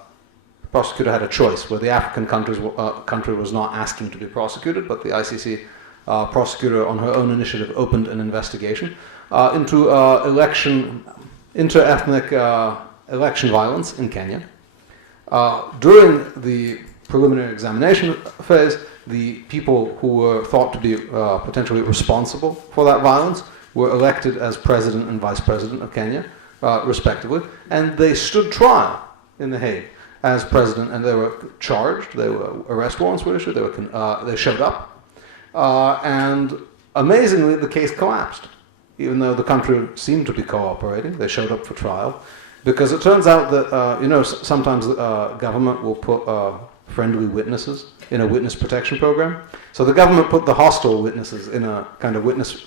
prosecutor had a choice, where the African country was not asking to be prosecuted, but the ICC prosecutor on her own initiative opened an investigation into inter-ethnic election violence in Kenya. During the preliminary examination phase, the people who were thought to be potentially responsible for that violence were elected as president and vice president of Kenya, respectively, and they stood trial in The Hague as president, and they were charged. Arrest warrants were issued. They showed up, and amazingly, the case collapsed. Even though the country seemed to be cooperating, they showed up for trial, because it turns out that sometimes the government will put friendly witnesses in a witness protection program. So the government put the hostile witnesses in a kind of witness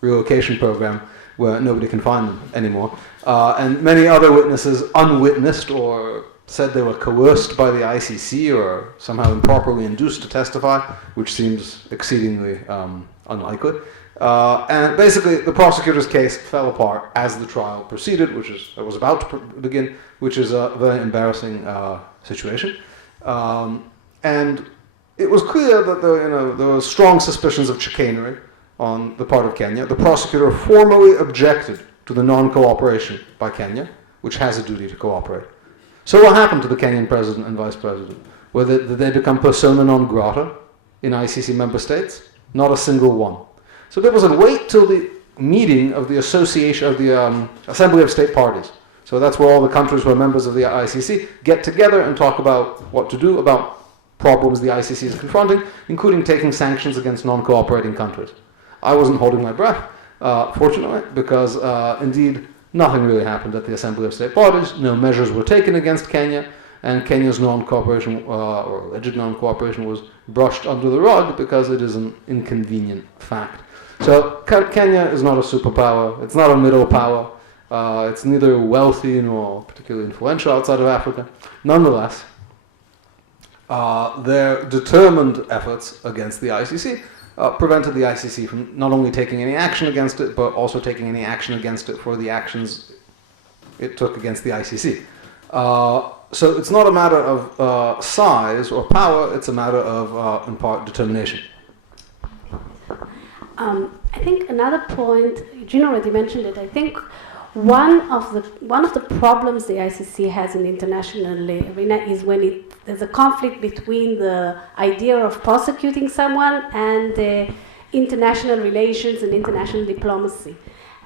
relocation program where nobody can find them anymore, and many other witnesses unwitnessed or said they were coerced by the ICC or somehow improperly induced to testify, which seems exceedingly unlikely. And basically, the prosecutor's case fell apart as the trial proceeded, was about to begin, which is a very embarrassing situation. And it was clear that there were strong suspicions of chicanery on the part of Kenya. The prosecutor formally objected to the non-cooperation by Kenya, which has a duty to cooperate. So what happened to the Kenyan president and vice president? Did they become persona non grata in ICC member states? Not a single one. So there was a wait till the meeting of the association of the Assembly of State Parties. So that's where all the countries who are members of the ICC get together and talk about what to do about problems the ICC is confronting, including taking sanctions against non-cooperating countries. I wasn't holding my breath, fortunately, because indeed nothing really happened at the Assembly of State Parties. No measures were taken against Kenya, and Kenya's non-cooperation or alleged non-cooperation was brushed under the rug because it is an inconvenient fact. So Kenya is not a superpower. It's not a middle power. It's neither wealthy nor particularly influential outside of Africa. Nonetheless, their determined efforts against the ICC prevented the ICC from not only taking any action against it, but also taking any action against it for the actions it took against the ICC. So it's not a matter of size or power, it's a matter of, in part, determination. I think another point, Eugene already mentioned it, I think one of the problems the ICC has in the international arena is when there's a conflict between the idea of prosecuting someone and the international relations and international diplomacy.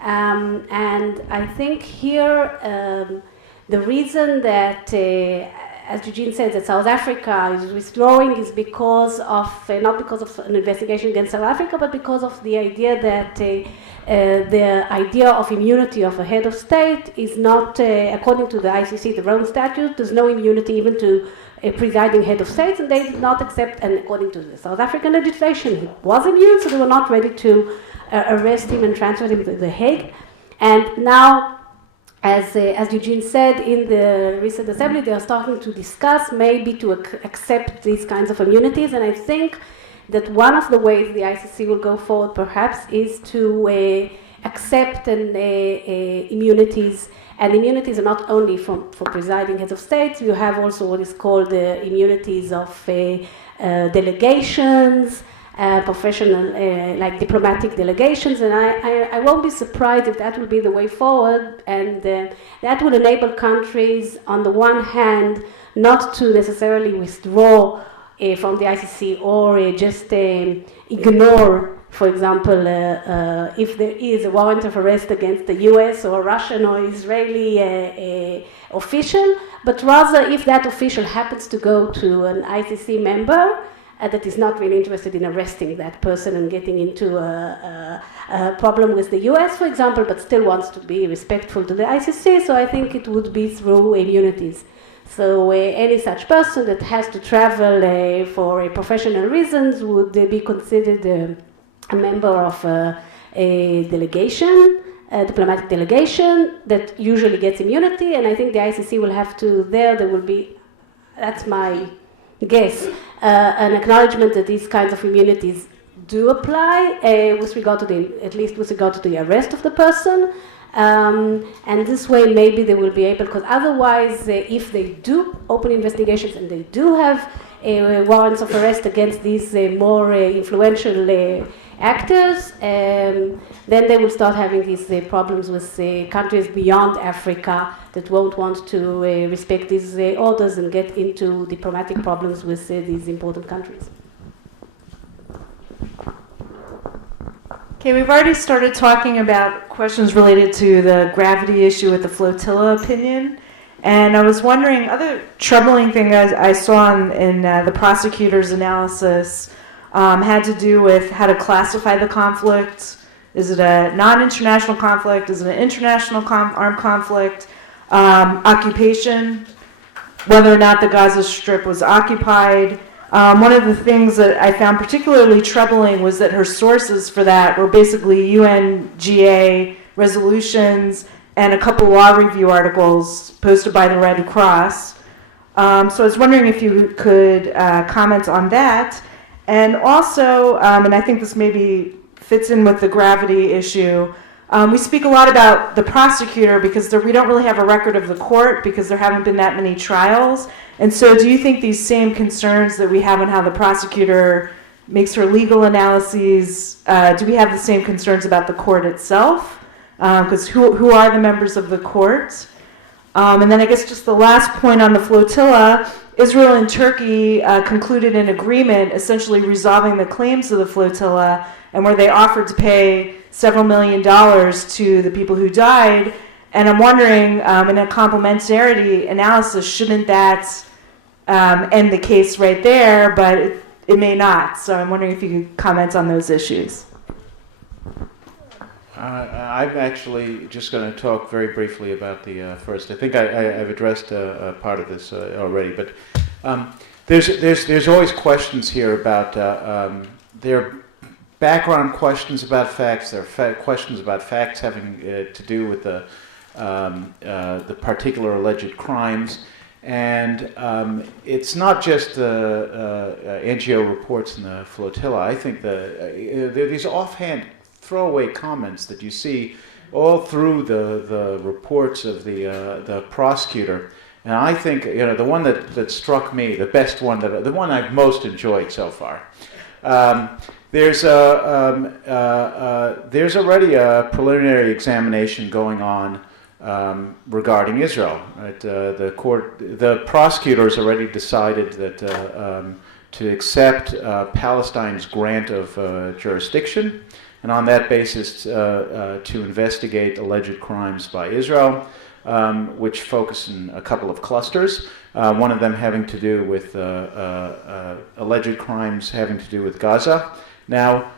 And I think here the reason that, as Eugene said, that South Africa is withdrawing is because of, not because of an investigation against South Africa, but because of the idea that the idea of immunity of a head of state is not, according to the ICC, the Rome Statute, there's no immunity even to a presiding head of state, and they did not accept, and according to the South African legislation, he was immune, so they were not ready to arrest him and transfer him to The Hague. And now, as Eugene said, in the recent assembly, they are starting to discuss maybe to accept these kinds of immunities. And I think that one of the ways the ICC will go forward, perhaps, is to accept immunities. And immunities are not only for presiding heads of states. You have also what is called the immunities of delegations, professional, like diplomatic delegations, and I won't be surprised if that will be the way forward, and that will enable countries, on the one hand, not to necessarily withdraw from the ICC or just ignore, for example, if there is a warrant of arrest against the US or Russian or Israeli official, but rather if that official happens to go to an ICC member that is not really interested in arresting that person and getting into a problem with the US, for example, but still wants to be respectful to the ICC, so I think it would be through immunities. So any such person that has to travel for professional reasons would be considered a member of a delegation, a diplomatic delegation that usually gets immunity, and I think the ICC will have to, there will be, that's my guess, an acknowledgement that these kinds of immunities do apply with regard to at least with regard to the arrest of the person. And this way maybe they will be able, because otherwise if they do open investigations and they do have warrants of arrest against these more influential actors, then they will start having these problems with countries beyond Africa that won't want to respect these orders and get into diplomatic problems with these important countries. Okay, we've already started talking about questions related to the gravity issue with the flotilla opinion. And I was wondering, other troubling thing I saw in the prosecutor's analysis had to do with how to classify the conflict. Is it a non-international conflict? Is it an international armed conflict? Occupation, whether or not the Gaza Strip was occupied. One of the things that I found particularly troubling was that her sources for that were basically UNGA resolutions and a couple law review articles posted by the Red Cross. So I was wondering if you could comment on that. And also, and I think this maybe fits in with the gravity issue, we speak a lot about the prosecutor because we don't really have a record of the court because there haven't been that many trials. And so do you think these same concerns that we have on how the prosecutor makes her legal analyses, do we have the same concerns about the court itself? Because who are the members of the court? And then I guess just the last point on the flotilla, Israel and Turkey concluded an agreement essentially resolving the claims of the flotilla, and where they offered to pay several $1 million to the people who died. And I'm wondering, in a complementarity analysis, shouldn't that end the case right there? But it may not. So I'm wondering if you could comment on those issues. I'm actually just going to talk very briefly about the first. I think I've addressed a part of this already, but there's always questions here about there are background questions about facts. There are questions about facts having to do with the particular alleged crimes, and it's not just the NGO reports in the flotilla. I think there are these offhand throwaway comments that you see all through the reports of the prosecutor, and I think the one that struck me, the best one, the one I've most enjoyed so far. There's already a preliminary examination going on regarding Israel. Right? The prosecutor has already decided that to accept Palestine's grant of jurisdiction, and on that basis to investigate alleged crimes by Israel, which focus in a couple of clusters. One of them having to do with alleged crimes having to do with Gaza. Now,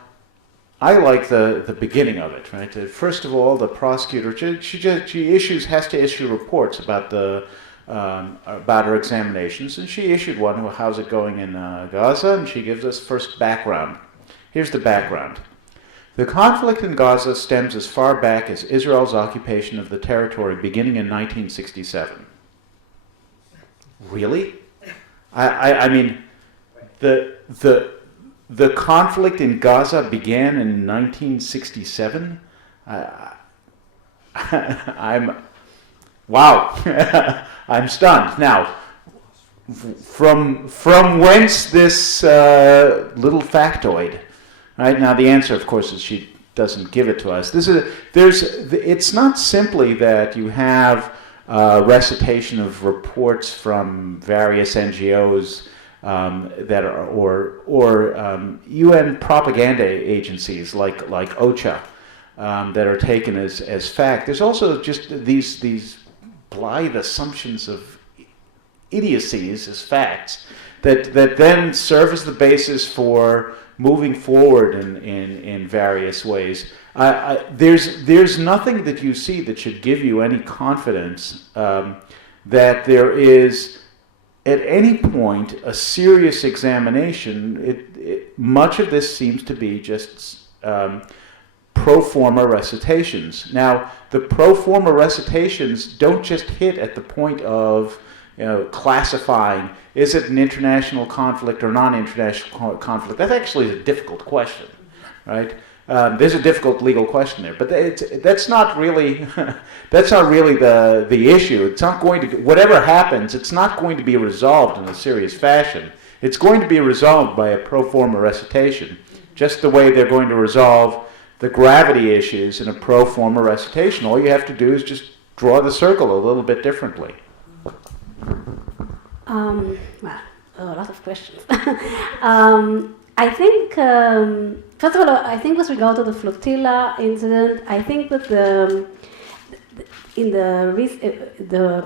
I like the beginning of it. Right. First of all, the prosecutor she has to issue reports about about her examinations, and she issued one. Well, how's it going in Gaza? And she gives us first background. Here's the background. The conflict in Gaza stems as far back as Israel's occupation of the territory beginning in 1967. Really? I mean, the conflict in Gaza began in 1967? Wow. I'm stunned. Now, from whence this little factoid? Right now, the answer, of course, is she doesn't give it to us. It's not simply that you have recitation of reports from various NGOs that are or UN propaganda agencies like OCHA that are taken as fact. There's also just these blithe assumptions of idiocies as facts that then serve as the basis for moving forward in various ways. There's nothing that you see that should give you any confidence that there is at any point a serious examination. Much of this seems to be just pro forma recitations. Now, the pro forma recitations don't just hit at the point of classifying, is it an international conflict or non-international conflict? That actually is a difficult question, right? There's a difficult legal question there, but that's not really the issue. It's not going to, whatever happens, it's not going to be resolved in a serious fashion. It's going to be resolved by a pro forma recitation, just the way they're going to resolve the gravity issues in a pro forma recitation. All you have to do is just draw the circle a little bit differently. Well, a lot of questions. I think, first of all, I think with regard to the flotilla incident, I think that the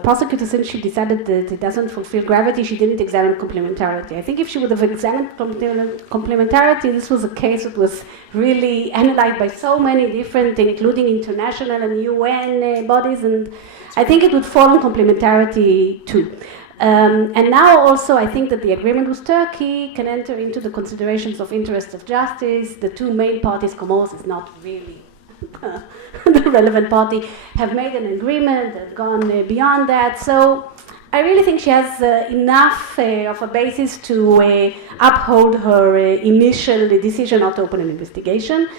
prosecutor, since she decided that it doesn't fulfill gravity, she didn't examine complementarity. I think if she would have examined complementarity, this was a case that was really analyzed by so many different, including international and UN bodies, and I think it would fall on complementarity too. And now also I think that the agreement with Turkey can enter into the considerations of interests of justice. The two main parties, Comoros is not really the relevant party, have made an agreement and gone beyond that. So I really think she has enough of a basis to uphold her initial decision not to open an investigation.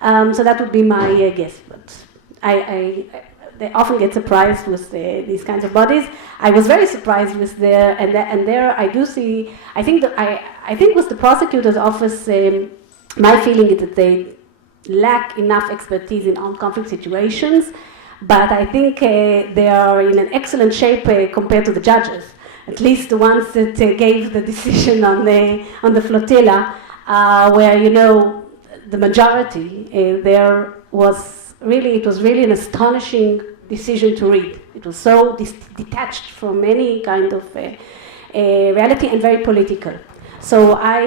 So that would be my guess. But they often get surprised with these kinds of bodies. I was very surprised with there I do see. I think with the prosecutor's office, my feeling is that they lack enough expertise in armed conflict situations, but I think they are in an excellent shape compared to the judges, at least the ones that gave the decision on the flotilla, where the majority there was really an astonishing decision to read. It was so detached from any kind of reality and very political. So I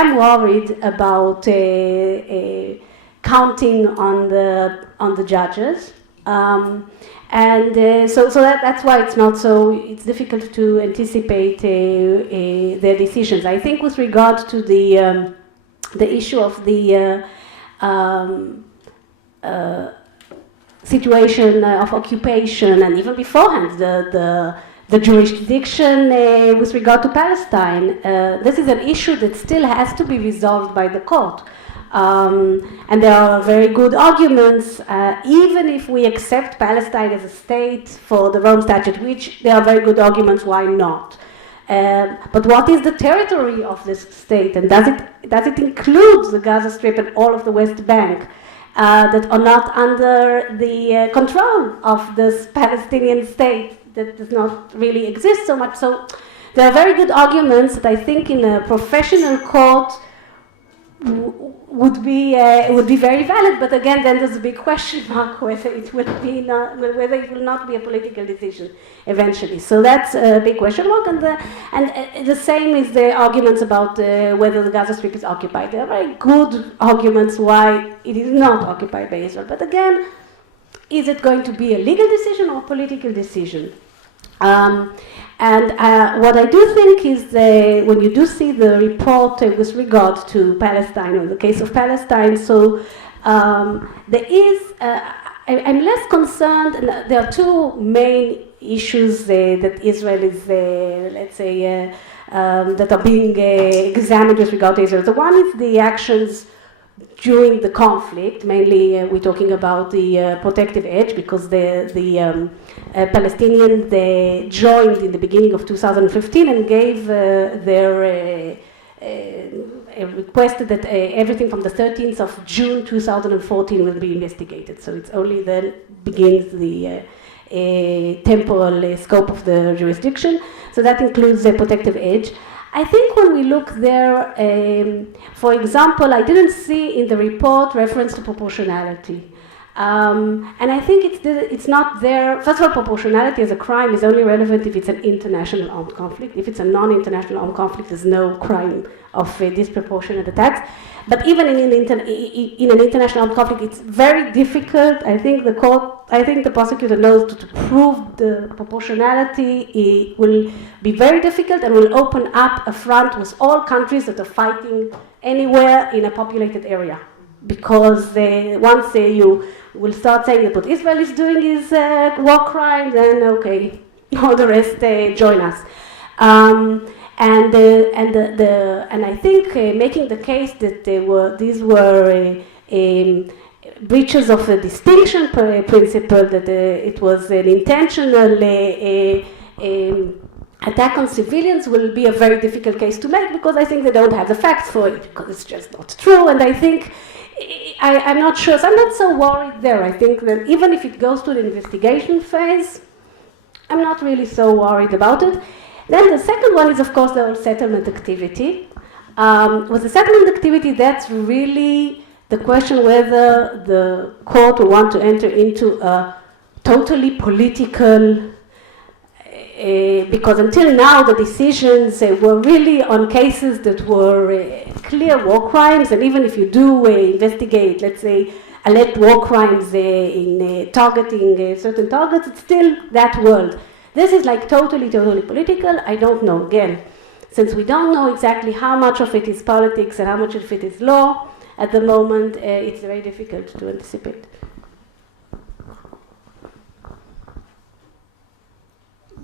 am worried about counting on the judges, and so that's why it's difficult to anticipate their decisions. I think with regard to the issue of the situation of occupation, and even beforehand the jurisdiction with regard to Palestine, this is an issue that still has to be resolved by the court. And there are very good arguments, even if we accept Palestine as a state for the Rome Statute, which there are very good arguments why not. But what is the territory of this state, and does it include the Gaza Strip and all of the West Bank that are not under the control of this Palestinian state that does not really exist so much? So there are very good arguments that I think in a professional court would be very valid, but again, then there's a big question mark whether it will not be a political decision eventually. So that's a big question mark, and the same is the arguments about whether the Gaza Strip is occupied. There are very good arguments why it is not occupied by Israel, but again, is it going to be a legal decision or a political decision? And what I do think is when you do see the report with regard to Palestine, or the case of Palestine, so There is, I'm less concerned, and there are two main issues that Israel is, let's say, that are being examined with regard to Israel. The one is the actions during the conflict. Mainly, we're talking about the protective edge, because the Palestinians they joined in the beginning of 2015 and gave their requested that everything from the 13th of June 2014 will be investigated. So it's only then begins the temporal scope of the jurisdiction. So that includes the protective edge. I think when we look there, for example, I didn't see in the report reference to proportionality. And I think it's not there. First of all, proportionality as a crime is only relevant if it's an international armed conflict. If it's a non-international armed conflict, there's no crime of disproportionate attacks. But even in an international armed conflict, it's very difficult. I think the prosecutor knows to prove the proportionality. It will be very difficult and will open up a front with all countries that are fighting anywhere in a populated area. Because once you will start saying that what Israel is doing is war crimes, then okay, all the rest join us. And I think making the case that these were breaches of a distinction principle, that it was an intentional attack on civilians, will be a very difficult case to make, because I think they don't have the facts for it, because it's just not true. And I think I'm not sure, so I'm not so worried there. I think that even if it goes to the investigation phase, I'm not really so worried about it. Then the second one is, of course, the whole settlement activity. With the settlement activity, that's really the question whether the court will want to enter into a totally political, because until now the decisions were really on cases that were clear war crimes, and even if you do investigate, let's say, alleged war crimes in targeting certain targets, it's still that world. This is like totally political. I don't know. Again, since we don't know exactly how much of it is politics and how much of it is law at the moment, it's very difficult to anticipate.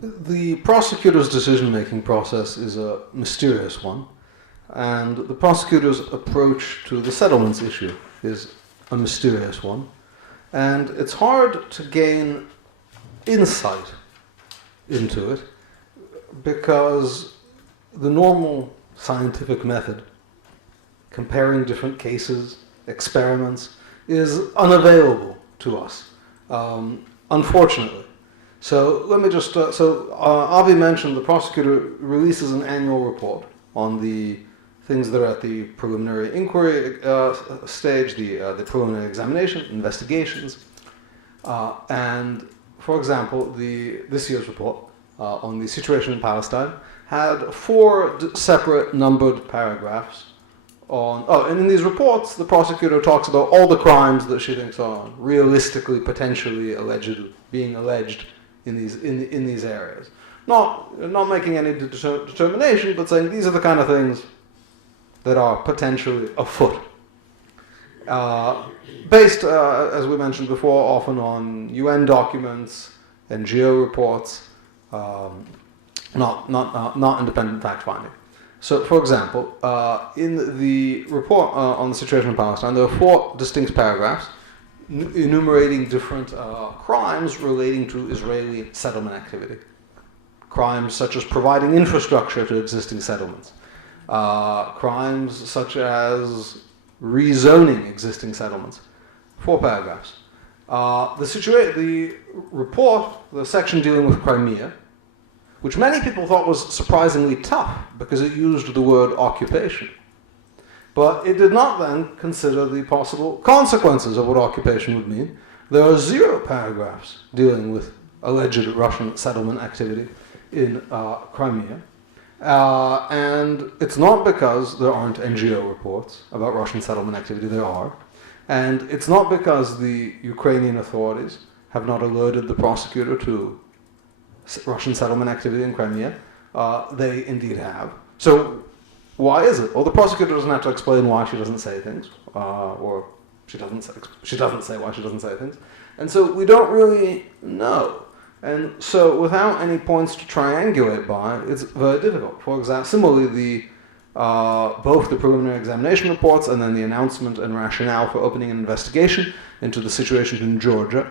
The prosecutor's decision-making process is a mysterious one, and the prosecutor's approach to the settlements issue is a mysterious one, and it's hard to gain insight into it, because the normal scientific method, comparing different cases, experiments, is unavailable to us, unfortunately. So let me just, Avi mentioned the prosecutor releases an annual report on the things that are at the preliminary inquiry stage, the preliminary examination, investigations, and for example, this year's report on the situation in Palestine had 4 separate numbered paragraphs on, and in these reports, the prosecutor talks about all the crimes that she thinks are realistically, potentially being alleged in these areas. Not making any determination, but saying these are the kind of things that are potentially afoot. Based, as we mentioned before, often on UN documents, NGO reports, not independent fact-finding. So, for example, in the report on the situation in Palestine, there are 4 distinct paragraphs enumerating different crimes relating to Israeli settlement activity. Crimes such as providing infrastructure to existing settlements. Crimes such as rezoning existing settlements. 4 paragraphs. The report, the section dealing with Crimea, which many people thought was surprisingly tough because it used the word occupation. But it did not then consider the possible consequences of what occupation would mean. There are 0 paragraphs dealing with alleged Russian settlement activity in Crimea. And it's not because there aren't NGO reports about Russian settlement activity, there are. And it's not because the Ukrainian authorities have not alerted the prosecutor to Russian settlement activity in Crimea. They indeed have. So why is it? Well, the prosecutor doesn't have to explain why she doesn't say things, or She doesn't say why she doesn't say things. And so we don't really know. And so without any points to triangulate by, it's very difficult. For example, similarly, both the preliminary examination reports and then the announcement and rationale for opening an investigation into the situation in Georgia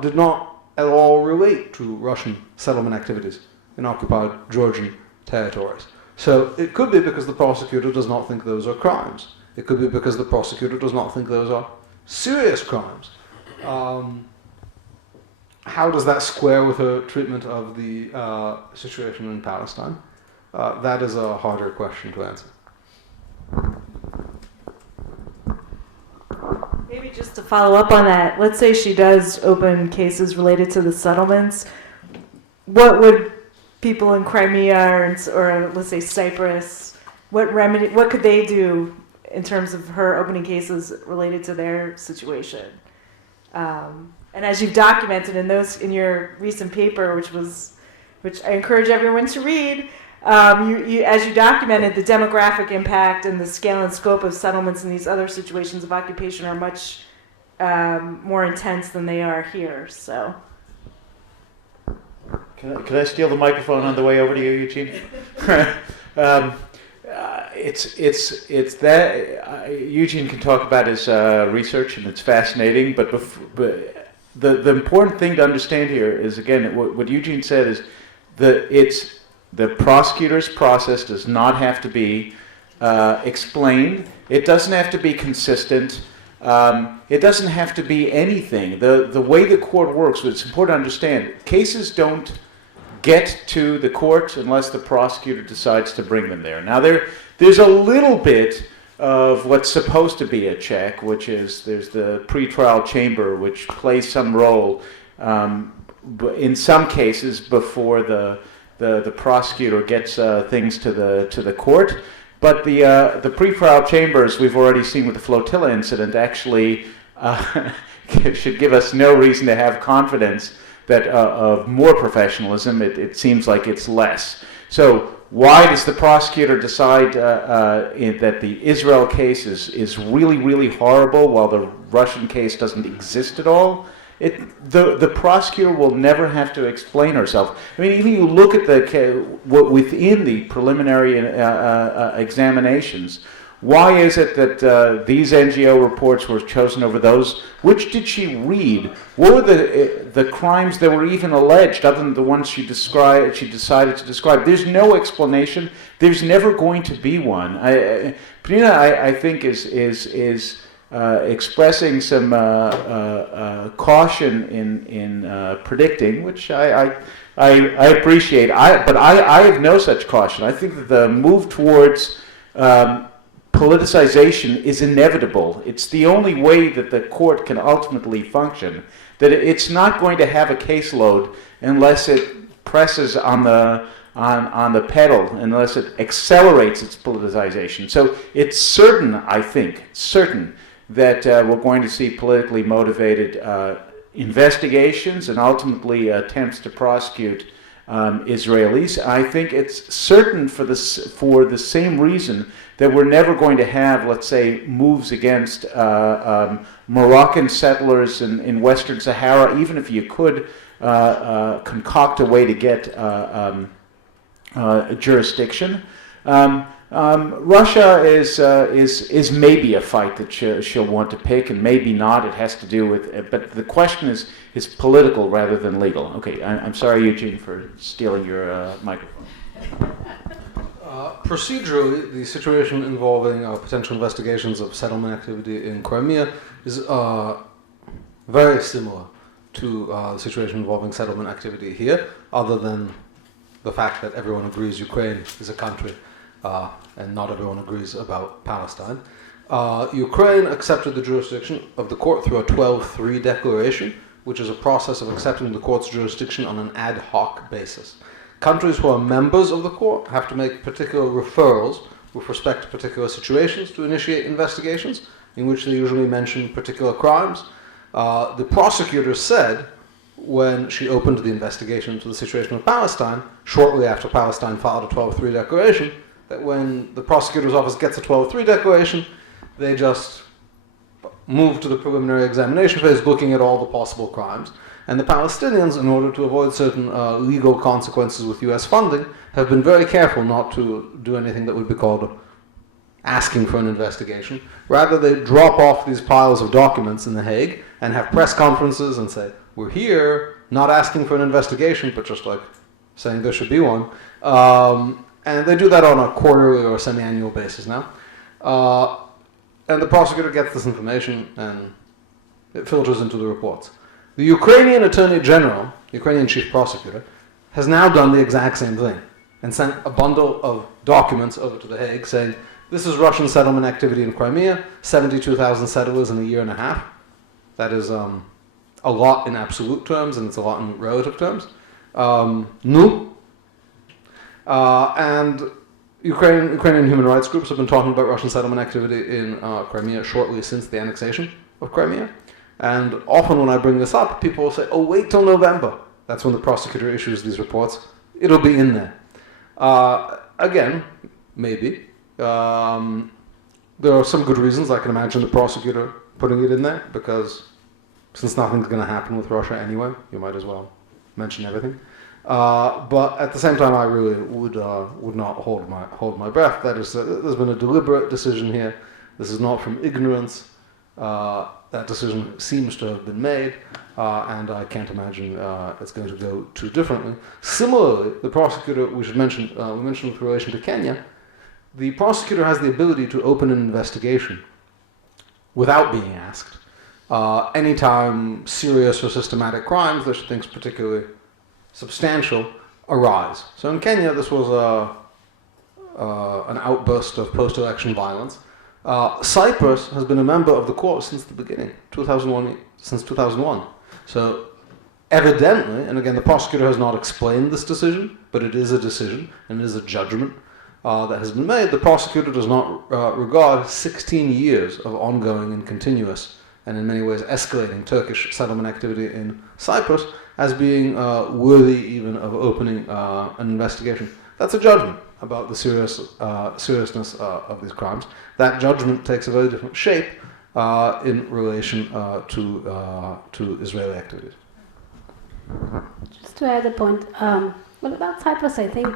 did not at all relate to Russian settlement activities in occupied Georgian territories. So it could be because the prosecutor does not think those are crimes. It could be because the prosecutor does not think those are serious crimes. How does that square with her treatment of the situation in Palestine? That is a harder question to answer. Maybe just to follow up on that, let's say she does open cases related to the settlements. What would people in Crimea or let's say Cyprus, what could they do in terms of her opening cases related to their situation? And as you've documented in your recent paper, which I encourage everyone to read, as you documented, the demographic impact and the scale and scope of settlements in these other situations of occupation are much more intense than they are here. So, Can I steal the microphone on the way over to you, Eugene? It's that Eugene can talk about his research, and it's fascinating. But the important thing to understand here is, again, what Eugene said is the prosecutor's process does not have to be explained. It doesn't have to be consistent. It doesn't have to be anything. The way the court works, it's important to understand, cases don't get to the court unless the prosecutor decides to bring them there. Now, there's a little bit of what's supposed to be a check, which is there's the pretrial chamber, which plays some role in some cases before the prosecutor gets things to the court. But the pretrial chambers, we've already seen with the flotilla incident, actually should give us no reason to have confidence that of more professionalism. It seems like it's less. So why does the prosecutor decide that the Israel case is really, really horrible while the Russian case doesn't exist at all? The prosecutor will never have to explain herself. I mean, even you look at within the preliminary examinations, why is it that these NGO reports were chosen over those? Which did she read? What were the crimes that were even alleged, other than the ones she decided to describe? There's no explanation. There's never going to be one. Pnina, I think, is expressing some caution in predicting, which I appreciate. But I have no such caution. I think that the move towards politicization is inevitable. It's the only way that the court can ultimately function. That it's not going to have a caseload unless it presses on the pedal, unless it accelerates its politicization. So it's certain, I think, that we're going to see politically motivated investigations and ultimately attempts to prosecute Israelis. I think it's certain for the same reason that we're never going to have, let's say, moves against Moroccan settlers in Western Sahara, even if you could concoct a way to get jurisdiction. Russia is maybe a fight that she'll want to pick, and maybe not. It has to do with, but the question is political rather than legal. Okay, I'm sorry, Eugene, for stealing your microphone. Procedurally, the situation involving potential investigations of settlement activity in Crimea is very similar to the situation involving settlement activity here, other than the fact that everyone agrees Ukraine is a country and not everyone agrees about Palestine. Ukraine accepted the jurisdiction of the court through a 12-3 declaration, which is a process of accepting the court's jurisdiction on an ad hoc basis. Countries who are members of the court have to make particular referrals with respect to particular situations to initiate investigations, in which they usually mention particular crimes. The prosecutor said, when she opened the investigation into the situation of Palestine, shortly after Palestine filed a 12-3 declaration, that when the prosecutor's office gets a 12-3 declaration, they just move to the preliminary examination phase, looking at all the possible crimes. And the Palestinians, in order to avoid certain legal consequences with US funding, have been very careful not to do anything that would be called asking for an investigation. Rather, they drop off these piles of documents in The Hague and have press conferences and say, we're here, not asking for an investigation, but just like saying there should be one. And they do that on a quarterly or semi-annual basis now. And the prosecutor gets this information and it filters into the reports. The Ukrainian Attorney General, the Ukrainian Chief Prosecutor, has now done the exact same thing and sent a bundle of documents over to The Hague saying, this is Russian settlement activity in Crimea, 72,000 settlers in a year and a half. That is a lot in absolute terms and it's a lot in relative terms. And Ukrainian human rights groups have been talking about Russian settlement activity in Crimea shortly since the annexation of Crimea. And often when I bring this up, people will say, oh, wait till November. That's when the prosecutor issues these reports. It'll be in there. Again, maybe. There are some good reasons. I can imagine the prosecutor putting it in there, because since nothing's going to happen with Russia anyway, you might as well mention everything. But at the same time, I really would not hold my breath. That is, there's been a deliberate decision here. This is not from ignorance. That decision seems to have been made, and I can't imagine it's going to go too differently. Similarly, the prosecutor, we mentioned with relation to Kenya, the prosecutor has the ability to open an investigation without being asked anytime serious or systematic crimes that she thinks particularly substantial arise. So in Kenya, this was an outburst of post-election violence. Cyprus has been a member of the court since the beginning, since 2001. So evidently, and again, the prosecutor has not explained this decision, but it is a decision and it is a judgment that has been made. The prosecutor does not regard 16 years of ongoing and continuous, and in many ways escalating Turkish settlement activity in Cyprus as being worthy even of opening an investigation. That's a judgment about the seriousness of these crimes. That judgment takes a very different shape in relation to Israeli activities. Just to add a point, well, about Cyprus, I think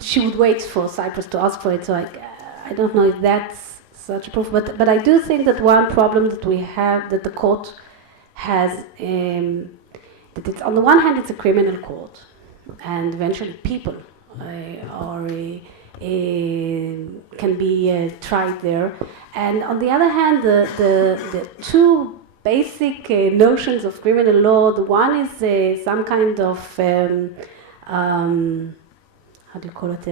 she would wait for Cyprus to ask for it, so I don't know if that's such a proof, but I do think that one problem that we have, that the court has, that it's, on the one hand, it's a criminal court, and eventually people can be tried there. And on the other hand, the two basic notions of criminal law, the one is some kind of, how do you call it,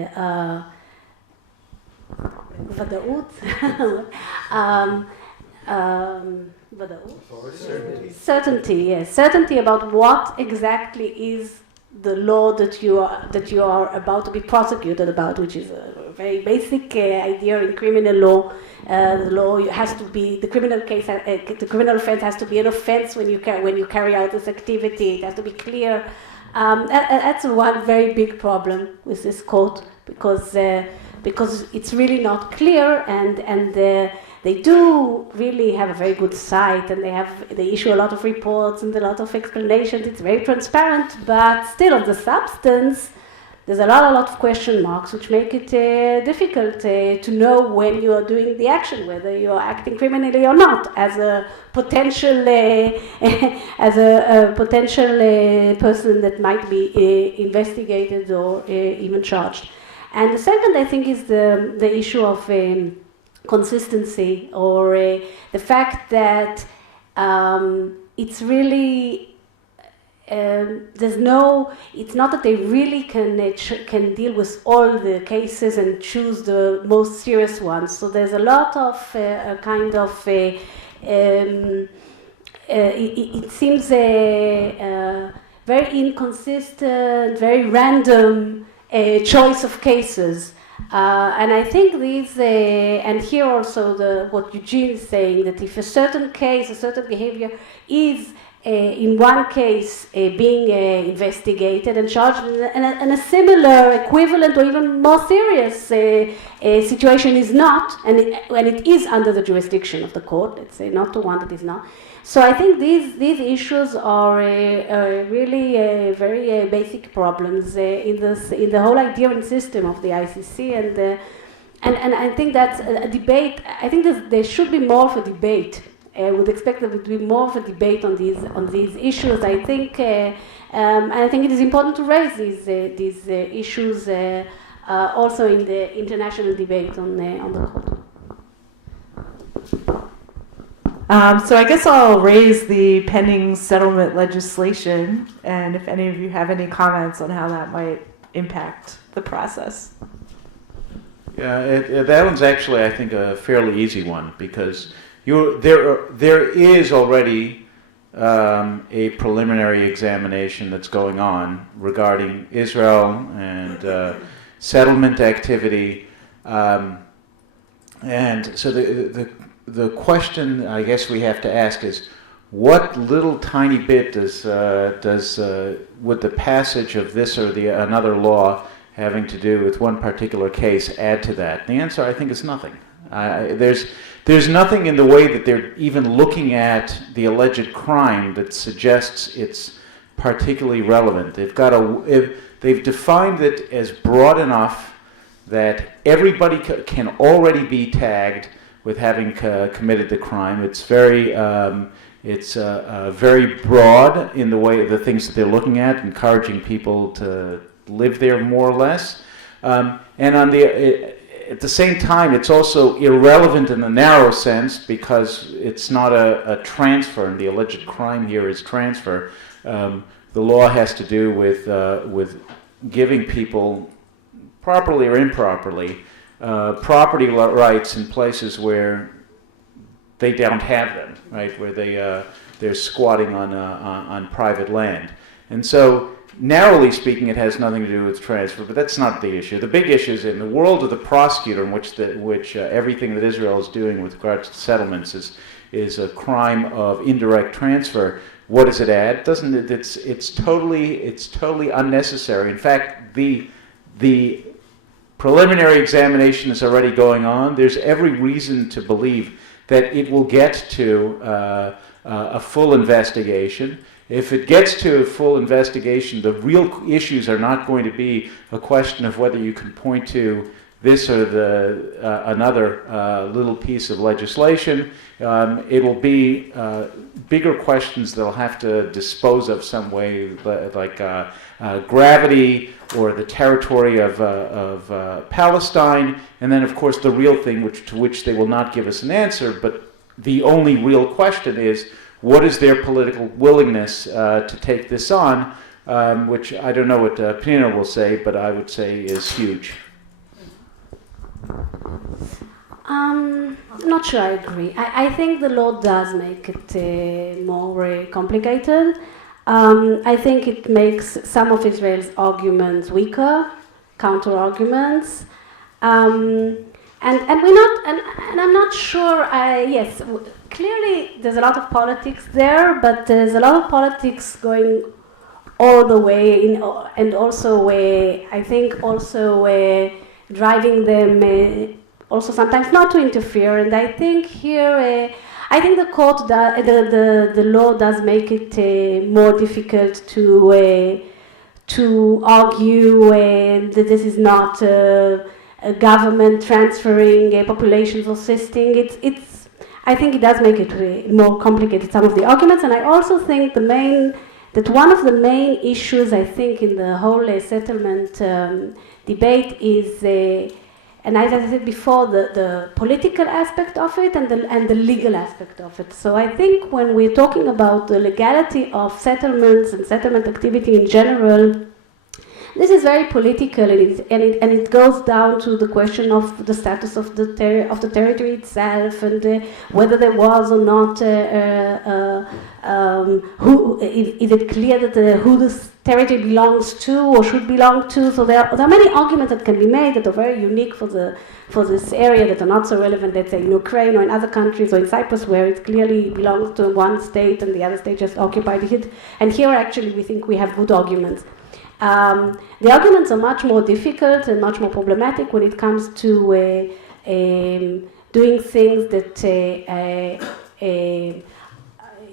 certainty, yes, certainty about what exactly is the law that you are about to be prosecuted about, which is a very basic idea in criminal law. The law has to be, the criminal case, the criminal offense has to be an offense when you carry out this activity. It has to be clear. That's one very big problem with this court, because it's really not clear, and they do really have a very good site, and they issue a lot of reports and a lot of explanations. It's very transparent, but still on the substance, there's a lot of question marks, which make it difficult to know when you are doing the action, whether you are acting criminally or not, as a potential person that might be investigated or even charged. And the second, I think, is the issue of consistency, or the fact that it's really it's not that they really can deal with all the cases and choose the most serious ones. So there's a lot of kind of it seems very inconsistent, very random choice of cases. And I think these, and here also what Eugene is saying, that if a certain case, a certain behavior is in one case being investigated and charged, and a similar, equivalent, or even more serious situation is not, and when it is under the jurisdiction of the court, let's say, not the one that is not. So I think these issues are really very basic problems in the whole idea and system of the ICC, and I think that's a debate. I think there should be more of a debate. I would expect there to be more of a debate on these issues. I think, and I think it is important to raise these issues also in the international debate on the court. So I guess I'll raise the pending settlement legislation, and if any of you have any comments on how that might impact the process. Yeah, that one's actually, I think, a fairly easy one, because there is already a preliminary examination that's going on regarding Israel and settlement activity, and so the question I guess we have to ask is, what little tiny bit would the passage of this or another law having to do with one particular case add to that? The answer, I think, is nothing. There's nothing in the way that they're even looking at the alleged crime that suggests it's particularly relevant. They've defined it as broad enough that everybody can already be tagged with having committed the crime. It's very very broad in the way the things that they're looking at, encouraging people to live there more or less, and at the same time, it's also irrelevant in the narrow sense because it's not a transfer, and the alleged crime here is transfer. The law has to do with giving people, properly or improperly, property rights in places where they don't have them, right? Where they're squatting on private land, and so, narrowly speaking, it has nothing to do with transfer, but that's not the issue. The big issue is in the world of the prosecutor, in which everything that Israel is doing with regards to settlements is a crime of indirect transfer. What does it add? Doesn't it? It's totally unnecessary. In fact, the preliminary examination is already going on. There's every reason to believe that it will get to a full investigation. If it gets to a full investigation, the real issues are not going to be a question of whether you can point to this or another little piece of legislation. It will be bigger questions that will have to dispose of some way, like gravity or the territory of Palestine, and then of course the real thing to which they will not give us an answer, but the only real question is, what is their political willingness to take this on, which I don't know what Pnina will say, but I would say is huge. I'm not sure I agree. I think the law does make it more complicated. I think it makes some of Israel's arguments weaker, counter-arguments. And I'm not sure, yes, clearly there's a lot of politics there, but there's a lot of politics going all the way in, and also I think also driving them also sometimes not to interfere. And I think here, I think the court, the law does make it more difficult to argue that this is not a government transferring populations or assisting. I think it does make it more complicated, some of the arguments, and I also think that one of the main issues, I think, in the whole settlement debate is, and as I said before, the political aspect of it and the legal aspect of it. So I think when we're talking about the legality of settlements and settlement activity in general, this is very political, and it goes down to the question of the status of the territory itself, and whether there was or not is it clear that territory belongs to or should belong to. So there are many arguments that can be made that are very unique for this area that are not so relevant, let's say, in Ukraine or in other countries or in Cyprus, where it clearly belongs to one state and the other state just occupied it. And here, actually, we think we have good arguments. The arguments are much more difficult and much more problematic when it comes to doing things that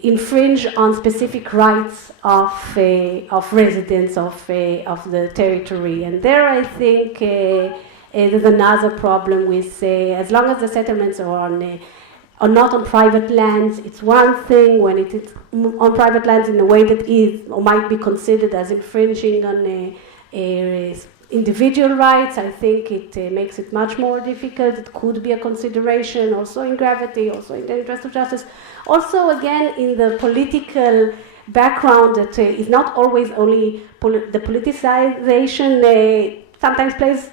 infringe on specific rights of residents of the territory. And there, I think there's another problem with as long as the settlements are not on private lands, it's one thing. When it is on private lands in a way that is or might be considered as infringing on individual rights, I think it makes it much more difficult. It could be a consideration also in gravity, also in the interest of justice. Also, again, in the political background that is not always only the politicization sometimes plays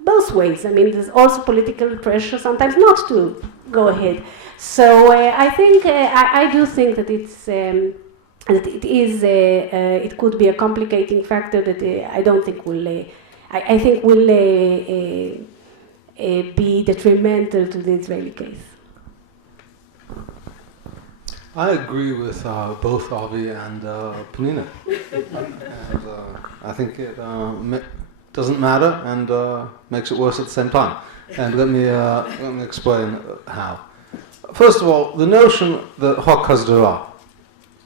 both ways. I mean, there's also political pressure sometimes not to go ahead. So I think I do think that it could be a complicating factor that I don't think will I think will be detrimental to the Israeli case. I agree with both Avi and Pnina. And, I think it doesn't matter and makes it worse at the same time. And let me explain how. First of all, the notion that Hok Hasdara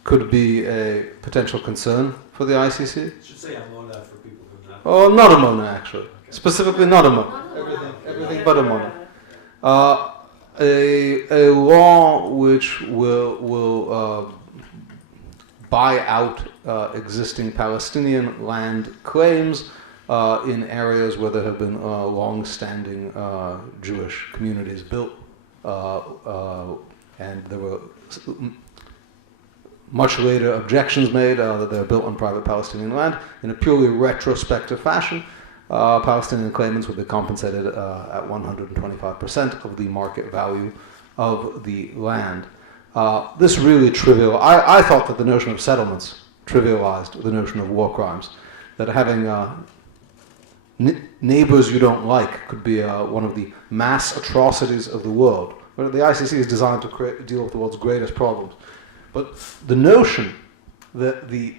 could be a potential concern for the ICC. You should say Amona for people who not. Oh, not a Mona, actually. Okay. Specifically not a Mona. Everything but a Mona. A law which will buy out existing Palestinian land claims in areas where there have been long-standing Jewish communities built, and there were much later objections made that they were built on private Palestinian land. In a purely retrospective fashion, Palestinian claimants would be compensated at 125% of the market value of the land. This really I thought that the notion of settlements trivialized the notion of war crimes, that having neighbors you don't like could be one of the mass atrocities of the world. But the ICC is designed to deal with the world's greatest problems. But the notion that the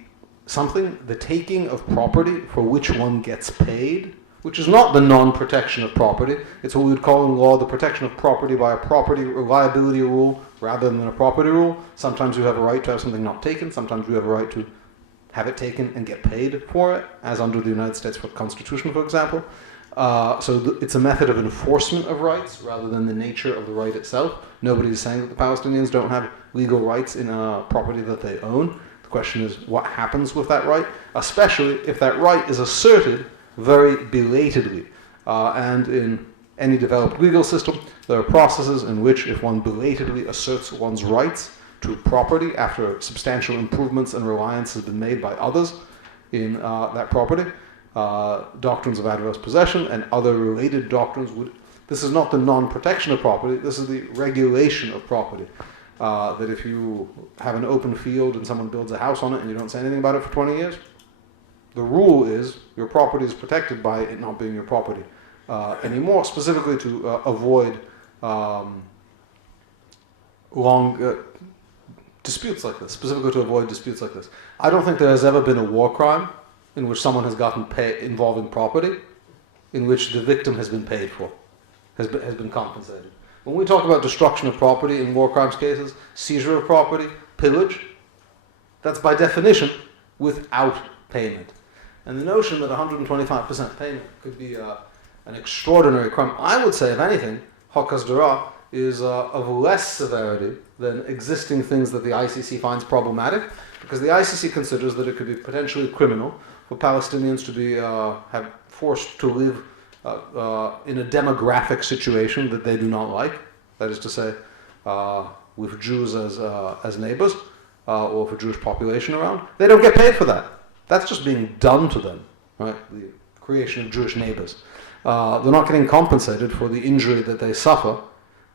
taking of property for which one gets paid, which is not the non-protection of property, it's what we would call in law the protection of property by a property liability rule rather than a property rule. Sometimes you have a right to have something not taken, sometimes you have a right to have it taken and get paid for it, as under the United States Constitution, for example. It's a method of enforcement of rights rather than the nature of the right itself. Nobody is saying that the Palestinians don't have legal rights in property that they own. The question is what happens with that right, especially if that right is asserted very belatedly. And in any developed legal system, there are processes in which if one belatedly asserts one's rights to property after substantial improvements and reliance has been made by others in that property, doctrines of adverse possession and other related doctrines this is not the non-protection of property, this is the regulation of property. That if you have an open field and someone builds a house on it and you don't say anything about it for 20 years, the rule is your property is protected by it not being your property anymore, specifically to avoid long disputes like this, specifically to avoid disputes like this. I don't think there has ever been a war crime in which someone has gotten paid involving property, in which the victim has been paid for, has been compensated. When we talk about destruction of property in war crimes cases, seizure of property, pillage, that's by definition without payment. And the notion that 125% payment could be an extraordinary crime, I would say, if anything, Hok Hasdara is of less severity than existing things that the ICC finds problematic, because the ICC considers that it could be potentially criminal for Palestinians to be have forced to live in a demographic situation that they do not like, that is to say, with Jews as neighbors, or for Jewish population around. They don't get paid for that. That's just being done to them, right? The creation of Jewish neighbors. They're not getting compensated for the injury that they suffer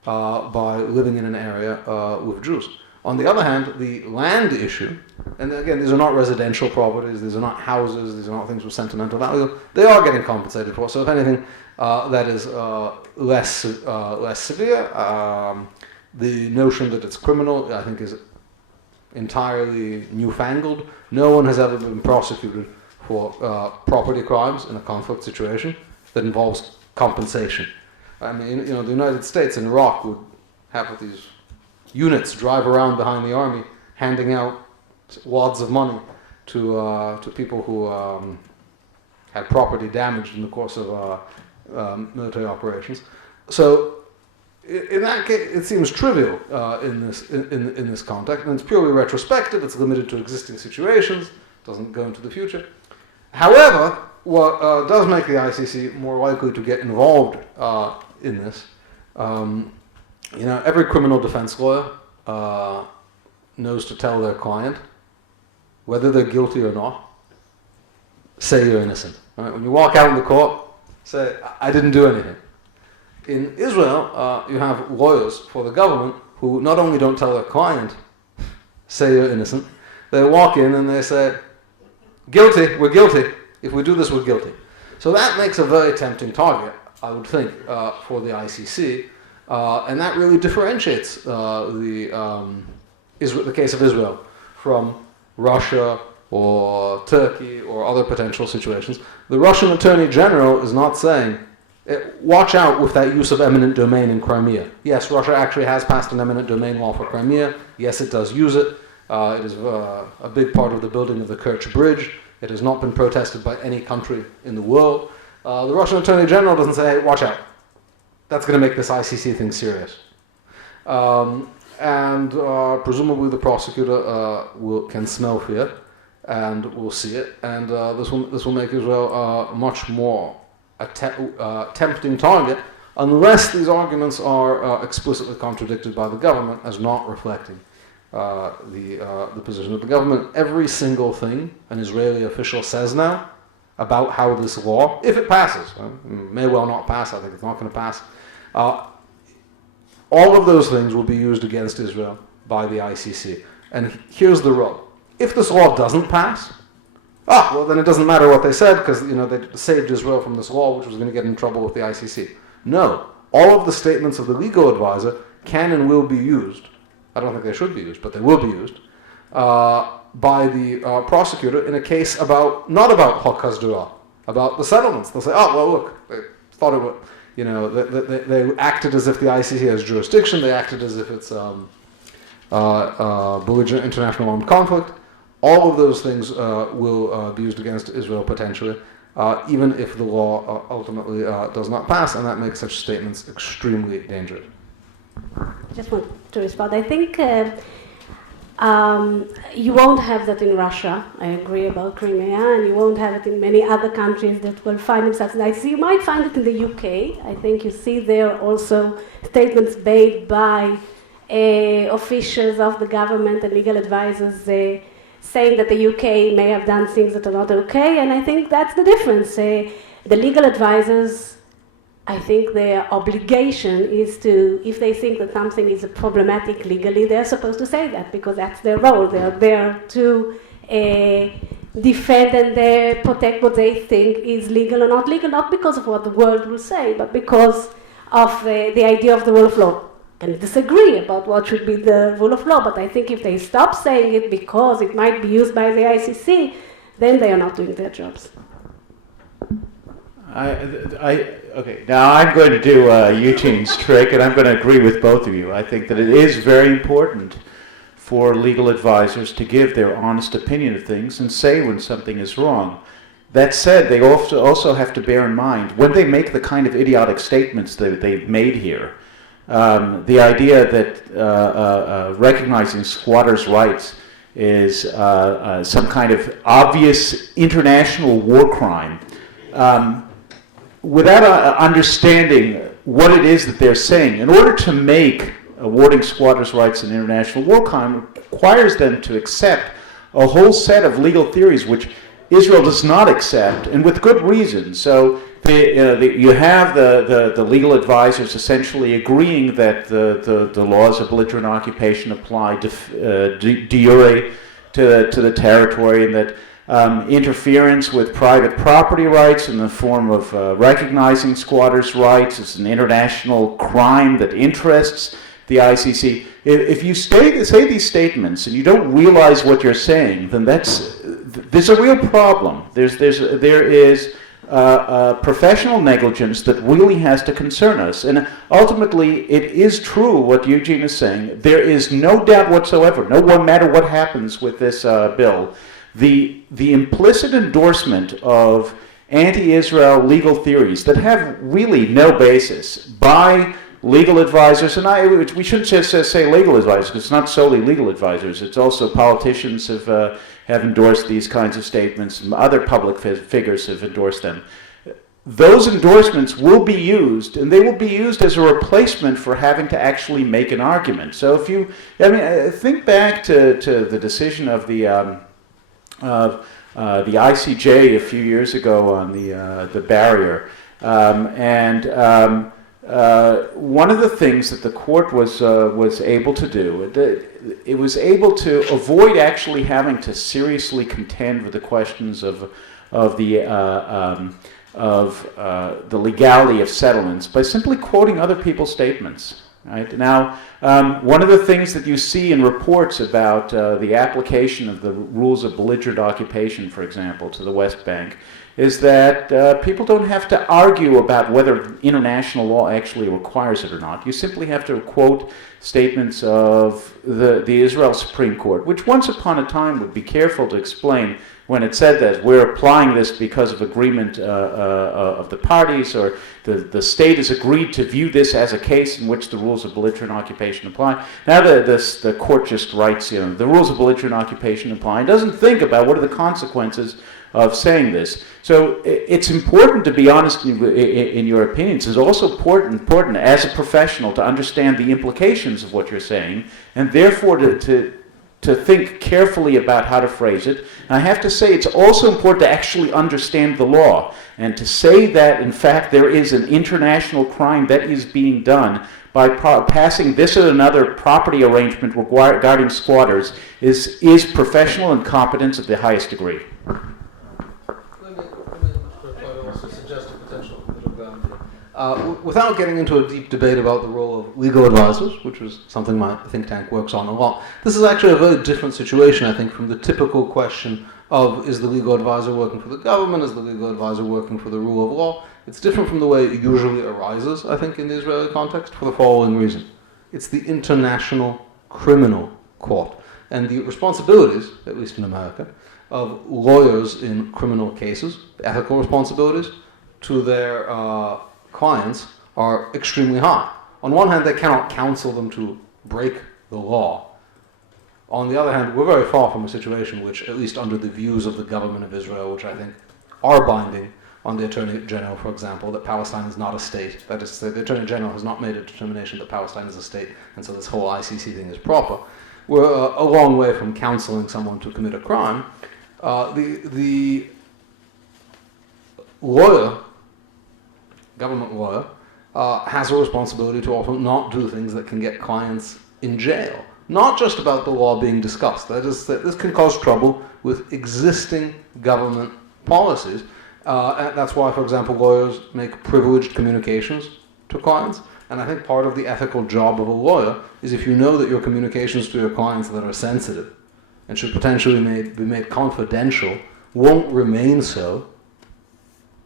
by living in an area with Jews. On the other hand, the land issue, and again, these are not residential properties, these are not houses, these are not things with sentimental value, they are getting compensated for. So if anything, that is less severe. The notion that it's criminal, I think, is entirely newfangled. No one has ever been prosecuted for property crimes in a conflict situation that involves compensation. I mean, the United States and Iraq would have these units drive around behind the army, handing out wads of money to people who had property damaged in the course of military operations. So, in that case, it seems trivial in this context, and it's purely retrospective. It's limited to existing situations. Doesn't go into the future. However, what does make the ICC more likely to get involved in this, every criminal defense lawyer knows to tell their client, whether they're guilty or not, say you're innocent. Right? When you walk out in the court, say, I didn't do anything. In Israel, you have lawyers for the government who not only don't tell their client, say you're innocent, they walk in and they say, guilty, we're guilty. If we do this, we're guilty. So that makes a very tempting target, I would think, for the ICC, and that really differentiates the case of Israel from Russia or Turkey or other potential situations. The Russian Attorney General is not saying, watch out with that use of eminent domain in Crimea. Yes, Russia actually has passed an eminent domain law for Crimea. Yes, it does use it. It is a big part of the building of the Kerch Bridge. It has not been protested by any country in the world. The Russian Attorney General doesn't say, hey, watch out. That's going to make this ICC thing serious. And presumably the prosecutor can smell fear and will see it. And this will make Israel much more a tempting target, unless these arguments are explicitly contradicted by the government as not reflecting the position of the government. Every single thing an Israeli official says now about how this law, if it passes, may well not pass, I think it's not going to pass, all of those things will be used against Israel by the ICC. And here's the rub. If this law doesn't pass, well, then it doesn't matter what they said, because they saved Israel from this law, which was going to get in trouble with the ICC. No. All of the statements of the legal advisor can and will be used. I don't think they should be used, but they will be used by the prosecutor in a case not about Chok Hasdura, about the settlements. They'll say, well, look, they thought it would, they acted as if the ICC has jurisdiction. They acted as if it's belligerent international armed conflict. All of those things will be used against Israel potentially, even if the law ultimately does not pass, and that makes such statements extremely dangerous. I just want to respond. I think you won't have that in Russia. I agree about Crimea, and you won't have it in many other countries that will find themselves in the ICC. You might find it in the UK. I think you see there also statements made by officials of the government and legal advisors saying that the UK may have done things that are not okay, and I think that's the difference. The legal advisors, I think their obligation is to, if they think that something is problematic legally, they're supposed to say that, because that's their role. They're there to defend and protect what they think is legal or not legal, not because of what the world will say, but because of the idea of the rule of law. Can disagree about what should be the rule of law, but I think if they stop saying it because it might be used by the ICC, then they are not doing their jobs. Okay, now I'm going to do Eugene's trick, and I'm going to agree with both of you. I think that it is very important for legal advisors to give their honest opinion of things and say when something is wrong. That said, they also have to bear in mind, when they make the kind of idiotic statements that they've made here, the idea that recognizing squatters' rights is some kind of obvious international war crime, without understanding what it is that they're saying, in order to make awarding squatters' rights an international war crime, requires them to accept a whole set of legal theories which Israel does not accept, and with good reason. So you have the legal advisors essentially agreeing that the laws of belligerent occupation apply de jure to the territory, and that interference with private property rights in the form of recognizing squatters' rights is an international crime that interests the ICC. If you say these statements and you don't realize what you're saying, then there's a real problem. There is professional negligence that really has to concern us. And ultimately, it is true what Eugene is saying. There is no doubt whatsoever, no matter what happens with this bill, the implicit endorsement of anti-Israel legal theories that have really no basis by legal advisors, and we shouldn't just say legal advisors, because it's not solely legal advisors. It's also politicians have endorsed these kinds of statements, and other public figures have endorsed them. Those endorsements will be used, and they will be used as a replacement for having to actually make an argument. So if you, think back to the decision of the ICJ a few years ago on the barrier, one of the things that the court was able to do, it was able to avoid actually having to seriously contend with the questions of the legality of settlements by simply quoting other people's statements. Right? Now, one of the things that you see in reports about the application of the rules of belligerent occupation, for example, to the West Bank, is that people don't have to argue about whether international law actually requires it or not. You simply have to quote statements of the Israel Supreme Court, which once upon a time would be careful to explain when it said that we're applying this because of agreement of the parties, or the state has agreed to view this as a case in which the rules of belligerent occupation apply. Now the court just writes, the rules of belligerent occupation apply, and doesn't think about what are the consequences of saying this. So it's important to be honest in your opinions. It's also important as a professional to understand the implications of what you're saying, and therefore to think carefully about how to phrase it. And I have to say it's also important to actually understand the law, and to say that in fact there is an international crime that is being done by passing this or another property arrangement regarding squatters is professional incompetence of the highest degree. Without getting into a deep debate about the role of legal advisors, which is something my think tank works on a lot, this is actually a very different situation, I think, from the typical question of, is the legal advisor working for the government, is the legal advisor working for the rule of law? It's different from the way it usually arises, I think, in the Israeli context, for the following reason. It's the International Criminal Court, and the responsibilities, at least in America, of lawyers in criminal cases, ethical responsibilities to their clients are extremely high. On one hand, they cannot counsel them to break the law. On the other hand, we're very far from a situation which, at least under the views of the government of Israel, which I think are binding on the Attorney General, for example, that Palestine is not a state. That is, the Attorney General has not made a determination that Palestine is a state, and so this whole ICC thing is proper. We're a long way from counseling someone to commit a crime. The lawyer, government lawyer, has a responsibility to often not do things that can get clients in jail. Not just about the law being discussed. That is, that this can cause trouble with existing government policies. And that's why, for example, lawyers make privileged communications to clients. And I think part of the ethical job of a lawyer is, if you know that your communications to your clients that are sensitive and should potentially be made confidential won't remain so,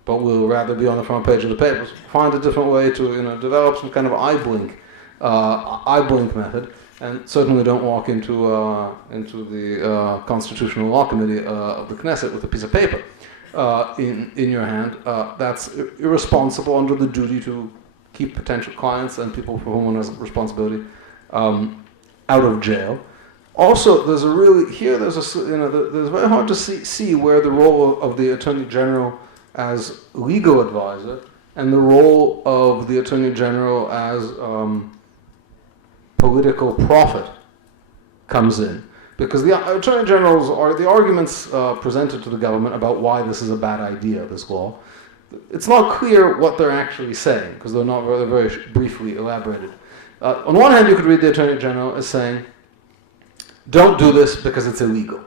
but will rather be on the front page of the papers, find a different way to develop some kind of eye blink method, and certainly don't walk into the Constitutional Law Committee of the Knesset with a piece of paper in your hand. That's irresponsible under the duty to keep potential clients and people for whom one has responsibility out of jail. Also, there's very hard to see where the role of the Attorney General as legal advisor and the role of the Attorney General as political prophet comes in. Because the Attorney Generals are the arguments presented to the government about why this is a bad idea, this law, it's not clear what they're actually saying, because they're not they're very briefly elaborated. On one hand, you could read the Attorney General as saying, don't do this because it's illegal.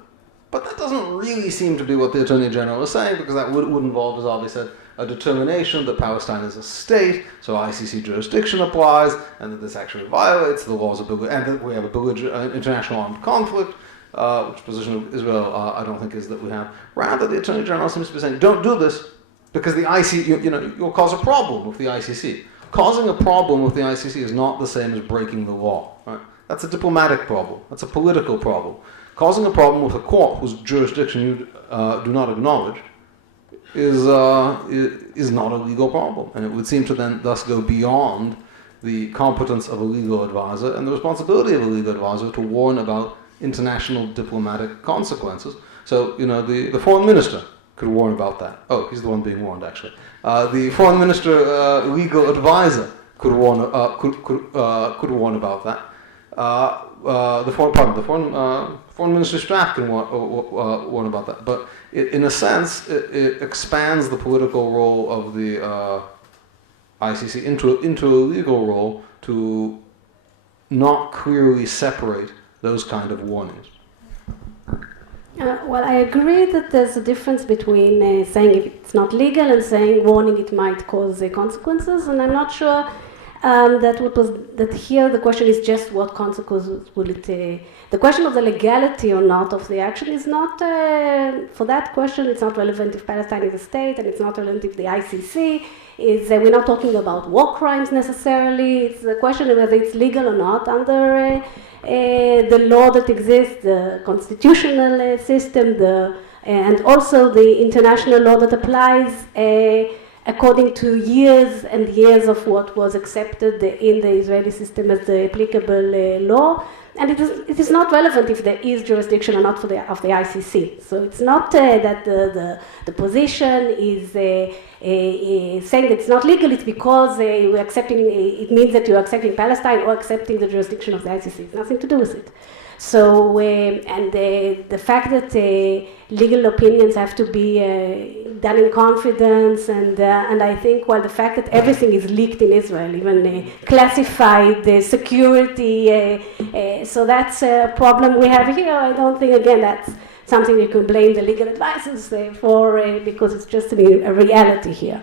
But that doesn't really seem to be what the Attorney General is saying, because that would involve, as Avi said, a determination that Palestine is a state, so ICC jurisdiction applies, and that this actually violates the laws of and that we have a international armed conflict, which position of Israel I don't think is that we have. Rather, the Attorney General seems to be saying, don't do this because the ICC, you'll cause a problem with the ICC. Causing a problem with the ICC is not the same as breaking the law. Right? That's a diplomatic problem. That's a political problem. Causing a problem with a court whose jurisdiction you do not acknowledge is not a legal problem, and it would seem to then thus go beyond the competence of a legal advisor and the responsibility of a legal advisor to warn about international diplomatic consequences. So, the foreign minister could warn about that. Oh, he's the one being warned, actually. The foreign minister, legal advisor, could warn about that. The foreign minister's staff can warn about that. But in a sense, it expands the political role of the ICC into a legal role to not clearly separate those kind of warnings. Well, I agree that there's a difference between saying if it's not legal and saying warning it might cause consequences, and I'm not sure that here the question is just what consequences will it. The question of the legality or not of the action is not, for that question, it's not relevant if Palestine is a state, and it's not relevant if the ICC is, we're not talking about war crimes necessarily. It's the question of whether it's legal or not under the law that exists, the constitutional system, and also the international law that applies according to years and years of what was accepted in the Israeli system as the applicable law. And it is not relevant if there is jurisdiction or not of the ICC. So it's not that the position is saying that it's not legal. It's because we're accepting. It means that you're accepting Palestine or accepting the jurisdiction of the ICC. It's nothing to do with it. So and the fact that legal opinions have to be done in confidence, and I think the fact that everything is leaked in Israel, even classified security, so that's a problem we have here. I don't think again that's something you can blame the legal advisors for because it's just a reality here.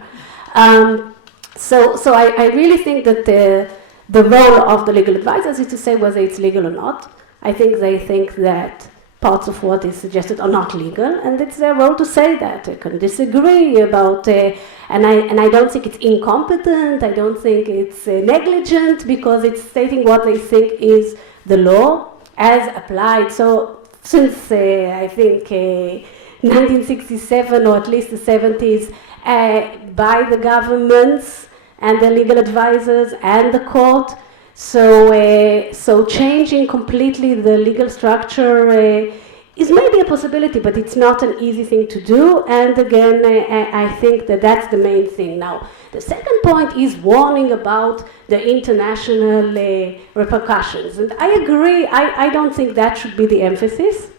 So I really think that the role of the legal advisors is to say whether it's legal or not. I think they think that parts of what is suggested are not legal, and it's their role to say that. They can disagree about, and I don't think it's incompetent. I don't think it's negligent because it's stating what they think is the law as applied. So since I think 1967 or at least the 70s, by the governments and the legal advisors and the court. So changing completely the legal structure is maybe a possibility, but it's not an easy thing to do. And again, I think that that's the main thing. Now, the second point is warning about the international repercussions. And I agree, I don't think that should be the emphasis.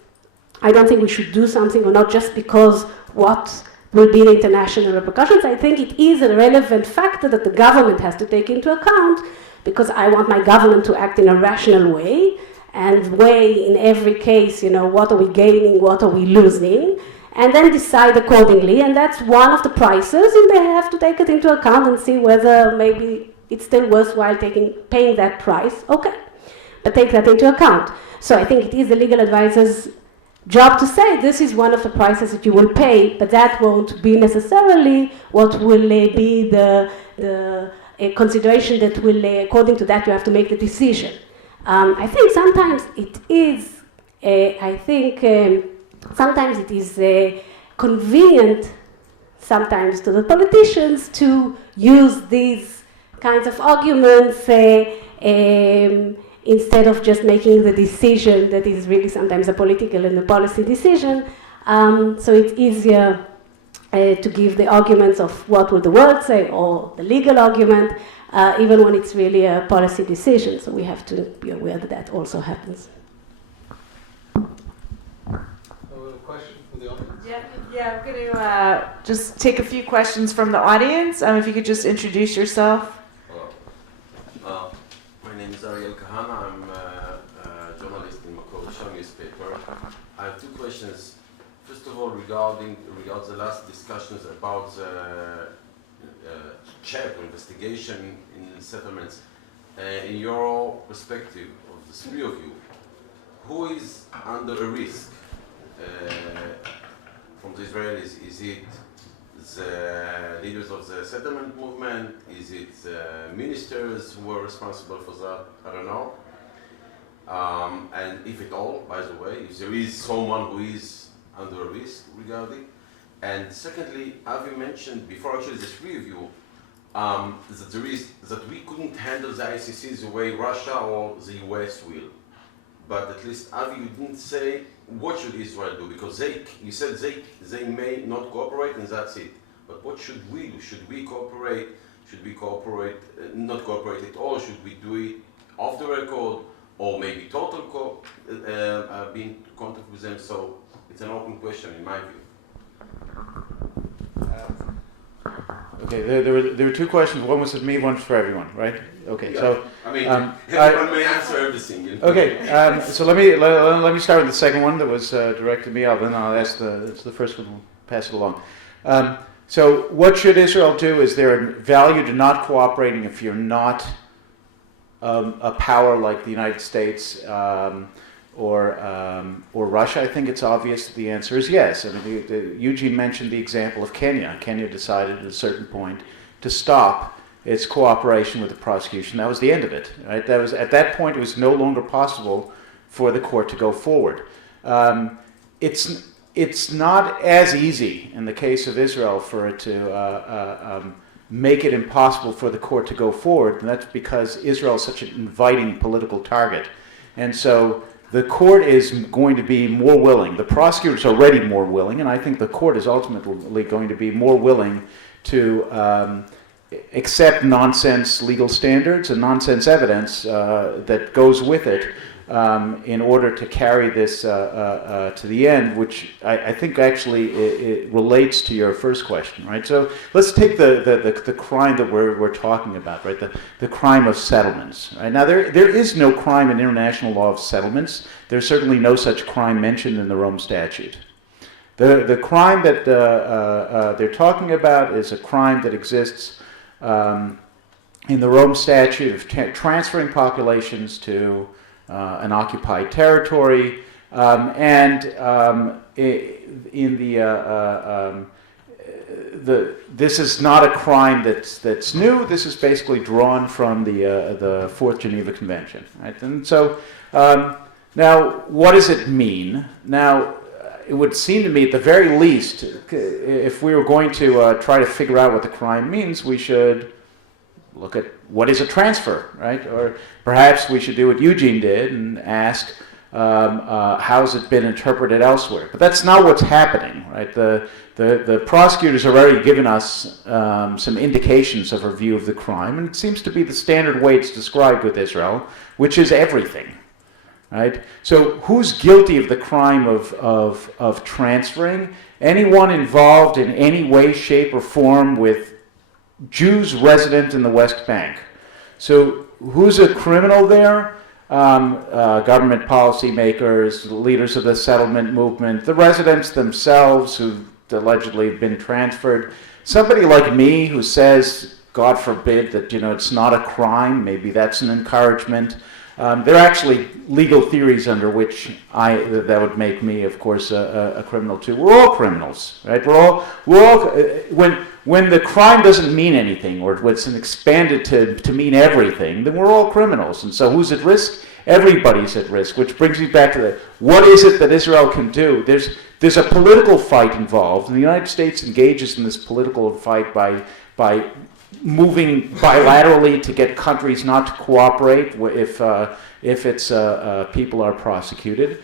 I don't think we should do something or not just because what will be the international repercussions. I think it is a relevant factor that the government has to take into account, because I want my government to act in a rational way and weigh in every case, what are we gaining, what are we losing, and then decide accordingly. And that's one of the prices, and they have to take it into account and see whether maybe it's still worthwhile paying that price. Okay, but take that into account. So I think it is the legal advisor's job to say this is one of the prices that you will pay, but that won't be necessarily what will be the a consideration that will, according to that, you have to make the decision. I think sometimes it is, sometimes it is convenient, sometimes to the politicians, to use these kinds of arguments instead of just making the decision that is really sometimes a political and a policy decision. So it's easier to give the arguments of what will the world say or the legal argument, even when it's really a policy decision. So we have to be aware that that also happens. A question from the audience? Yeah. Yeah, I'm going to just take a few questions from the audience. If you could just introduce yourself. Hello. My name is Ariel Kahana. I'm a journalist in Kontorovich newspaper. I have two questions. First of all, regards the last discussions about the check or investigation in settlements. In your perspective of the three of you, who is under a risk from the Israelis? Is it the leaders of the settlement movement? Is it ministers who are responsible for that? I don't know. And if at all, by the way, if there is someone who is under a risk regarding. And secondly, Avi mentioned before, actually the three of you, that we couldn't handle the ICC the way Russia or the US will. But at least Avi, you didn't say what should Israel do, because you said they may not cooperate and that's it. But what should we do? Should we cooperate? Should we cooperate, not cooperate at all? Should we do it off the record, or maybe total being in contact with them? So it's an open question in my view. Okay, there were two questions. One was for me, one was for everyone, right? Okay, Yeah. so I mean, I- everyone may answer everything. You know? okay, so let me start with the second one that was directed to me. Then I'll ask the first one. We'll pass it along. So what should Israel do? Is there a value to not cooperating if you're not a power like the United States or Russia? I think it's obvious that the answer is yes. I mean, Eugene mentioned the example of Kenya. Kenya decided at a certain point to stop its cooperation with the prosecution. That was the end of it. Right? That was at that point. It was no longer possible for the court to go forward. It's not as easy in the case of Israel for it to make it impossible for the court to go forward, and that's because Israel is such an inviting political target. And so the court is going to be more willing. The prosecutor is already more willing, and I think the court is ultimately going to be more willing to accept nonsense legal standards and nonsense evidence that goes with it in order to carry this to the end, which I think actually it relates to your first question, right? So let's take the crime that we're talking about, right? The crime of settlements. Right? Now there is no crime in international law of settlements. There's certainly no such crime mentioned in the Rome Statute. The crime that they're talking about is a crime that exists in the Rome Statute of transferring populations to an occupied territory, and in this is not a crime that's new. This is basically drawn from the Fourth Geneva Convention, right? And so now, what does it mean? Now, it would seem to me, at the very least, if we were going to try to figure out what the crime means, we should look at what is a transfer, right? Or perhaps we should do what Eugene did and ask, how's it been interpreted elsewhere? But that's not what's happening, right? The prosecutors have already given us some indications of a view of the crime, and it seems to be the standard way it's described with Israel, which is everything, right? So who's guilty of the crime of transferring? Anyone involved in any way, shape, or form with Jews resident in the West Bank. So who's a criminal there? Government policymakers, leaders of the settlement movement, the residents themselves who allegedly have been transferred. Somebody like me who says, God forbid, that it's not a crime, maybe that's an encouragement. There are actually legal theories under which that would make me, of course, a criminal too. We're all criminals, right? We're all when the crime doesn't mean anything, or when it's expanded to mean everything, then we're all criminals. And so who's at risk? Everybody's at risk, which brings me back to what is it that Israel can do? There's a political fight involved, and the United States engages in this political fight by moving bilaterally to get countries not to cooperate if its people are prosecuted.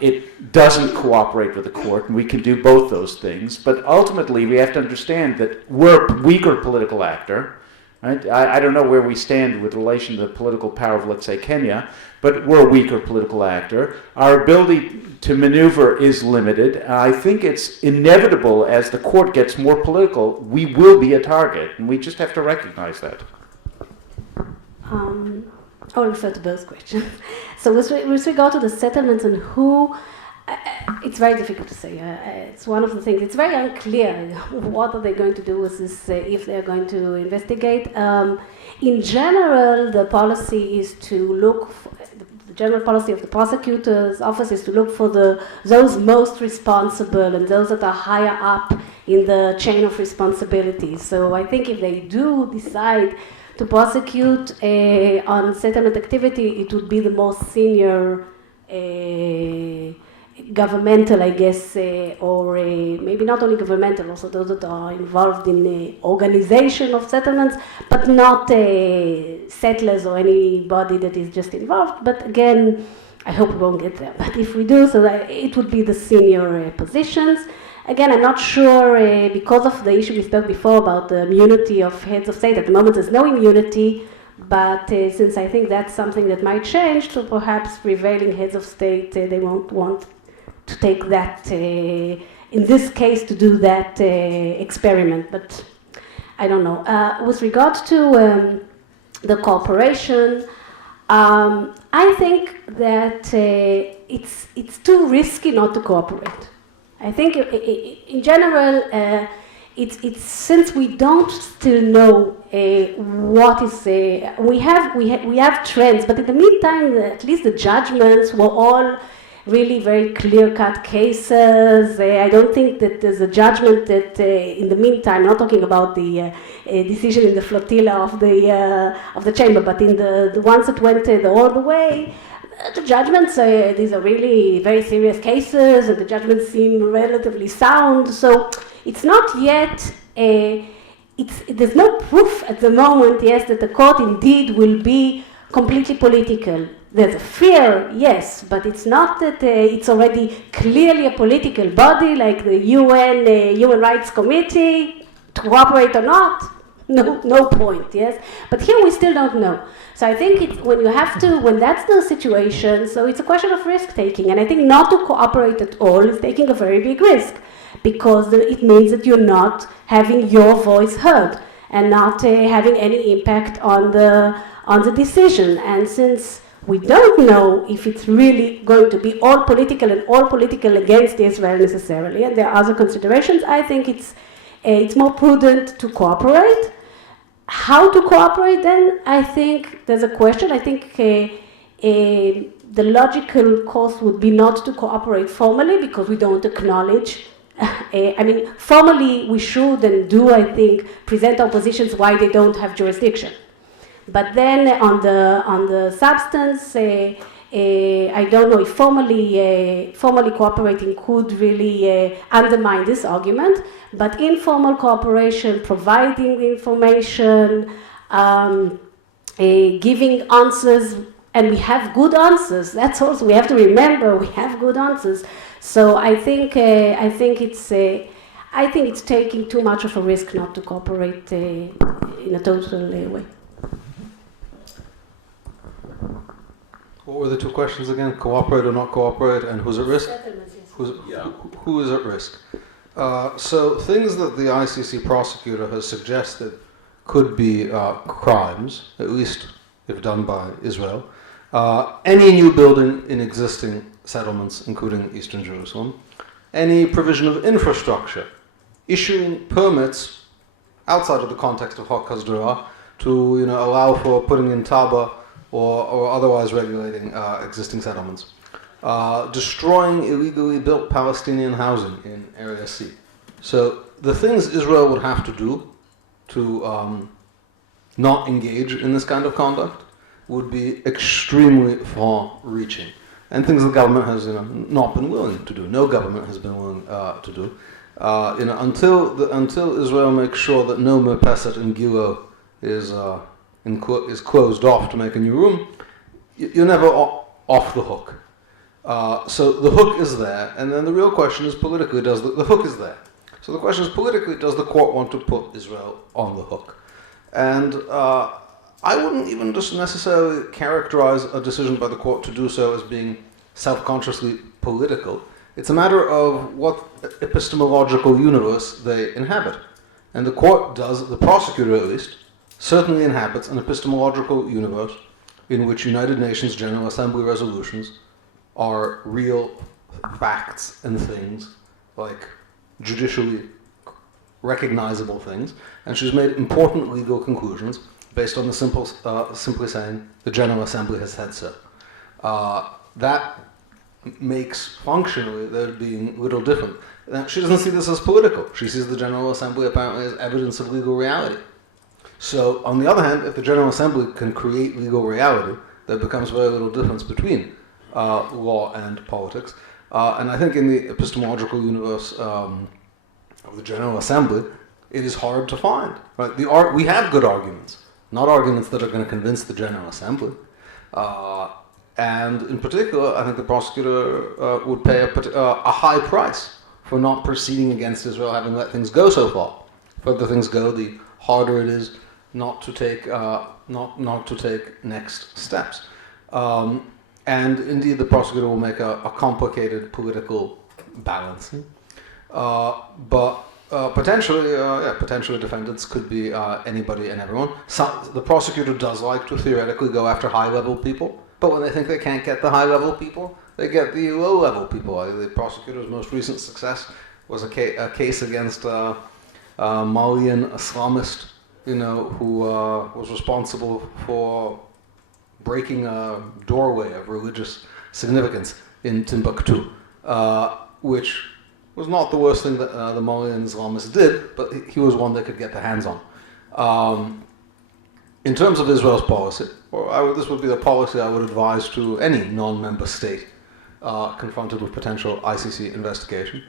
It doesn't cooperate with the court, and we can do both those things. But ultimately, we have to understand that we're a weaker political actor. Right? I don't know where we stand with relation to the political power of, let's say, Kenya, but we're a weaker political actor. Our ability to maneuver is limited. I think it's inevitable as the court gets more political, we will be a target, and we just have to recognize that. I'll refer to both questions. So with regard to the settlements and who, it's very difficult to say. It's one of the things, it's very unclear what are they going to do with this, if they're going to investigate. In general, the policy is to look, the general policy of the prosecutor's office is to look for those most responsible and those that are higher up in the chain of responsibility. So I think if they do decide to prosecute on settlement activity, it would be the most senior governmental, I guess, or maybe not only governmental, also those that are involved in the organization of settlements, but not settlers or anybody that is just involved. But again, I hope we won't get there. But if we do, so that it would be the senior positions. Again, I'm not sure, because of the issue we spoke before about the immunity of heads of state. At the moment, there's no immunity, but since I think that's something that might change, so perhaps prevailing heads of state, they won't want to take that, in this case, to do that experiment. But I don't know. With regard to the cooperation, I think that it's too risky not to cooperate. I think in general, it's since we don't still know what is we have trends, but in the meantime, at least the judgments were all really very clear-cut cases. I don't think that there's a judgment that in the meantime, not talking about the decision in the flotilla of the chamber, but in the ones that went all the way. The judgments, these are really very serious cases, and the judgments seem relatively sound. So it's not yet, there's no proof at the moment, yes, that the court indeed will be completely political. There's a fear, yes, but it's not that it's already clearly a political body like the UN Human Rights Committee, to cooperate or not. No point, yes. But here we still don't know. So I think when that's the situation, so it's a question of risk taking. And I think not to cooperate at all is taking a very big risk, because it means that you're not having your voice heard and not having any impact on the decision. And since we don't know if it's really going to be all political and all political against Israel necessarily, and there are other considerations, I think it's more prudent to cooperate. How to cooperate then? I think there's a question. I think the logical course would be not to cooperate formally because we don't acknowledge. I mean, formally we should and do, I think, present our positions why they don't have jurisdiction. But then on the substance, I don't know if formally cooperating could really undermine this argument, but informal cooperation, providing the information, giving answers, and we have good answers. That's also, we have to remember, we have good answers. So I think it's taking too much of a risk not to cooperate in a total way. What were the two questions again? Cooperate or not cooperate, and who's at risk? Who is at risk? So things that the ICC prosecutor has suggested could be crimes, at least if done by Israel. Any new building in existing settlements, including Eastern Jerusalem. Any provision of infrastructure. Issuing permits outside of the context of Hak Hasdara to allow for putting in taba or otherwise regulating existing settlements. Destroying illegally built Palestinian housing in Area C. So the things Israel would have to do to not engage in this kind of conduct would be extremely far-reaching, and things the government has not been willing to do. No government has been willing to do. Until Israel makes sure that no Merpeset in Gilo is closed off to make a new room, you're never off the hook. So the hook is there, and then the real question is politically, the hook is there. So the question is politically, does the court want to put Israel on the hook? And I wouldn't even just necessarily characterize a decision by the court to do so as being self-consciously political. It's a matter of what epistemological universe they inhabit. And the court does, the prosecutor at least, certainly inhabits an epistemological universe in which United Nations General Assembly resolutions are real facts and things, like judicially recognizable things, and she's made important legal conclusions based on the simply saying the General Assembly has said so. That makes functionally there being little different. She doesn't see this as political. She sees the General Assembly apparently as evidence of legal reality. So, on the other hand, if the General Assembly can create legal reality, there becomes very little difference between law and politics. And I think in the epistemological universe of the General Assembly, it is hard to find. Right? We have good arguments, not arguments that are going to convince the General Assembly. And in particular, I think the prosecutor would pay a high price for not proceeding against Israel, having let things go so far. Further things go, the harder it is not to take next steps. And indeed, the prosecutor will make a complicated political balancing. But potentially defendants could be anybody and everyone. The prosecutor does like to theoretically go after high-level people, but when they think they can't get the high-level people, they get the low-level people. The prosecutor's most recent success was a case against a Malian Islamist, who was responsible for breaking a doorway of religious significance in Timbuktu, which was not the worst thing that the Malian Islamists did, but he was one they could get their hands on. In terms of Israel's policy, this would be the policy I would advise to any non-member state confronted with potential ICC investigation.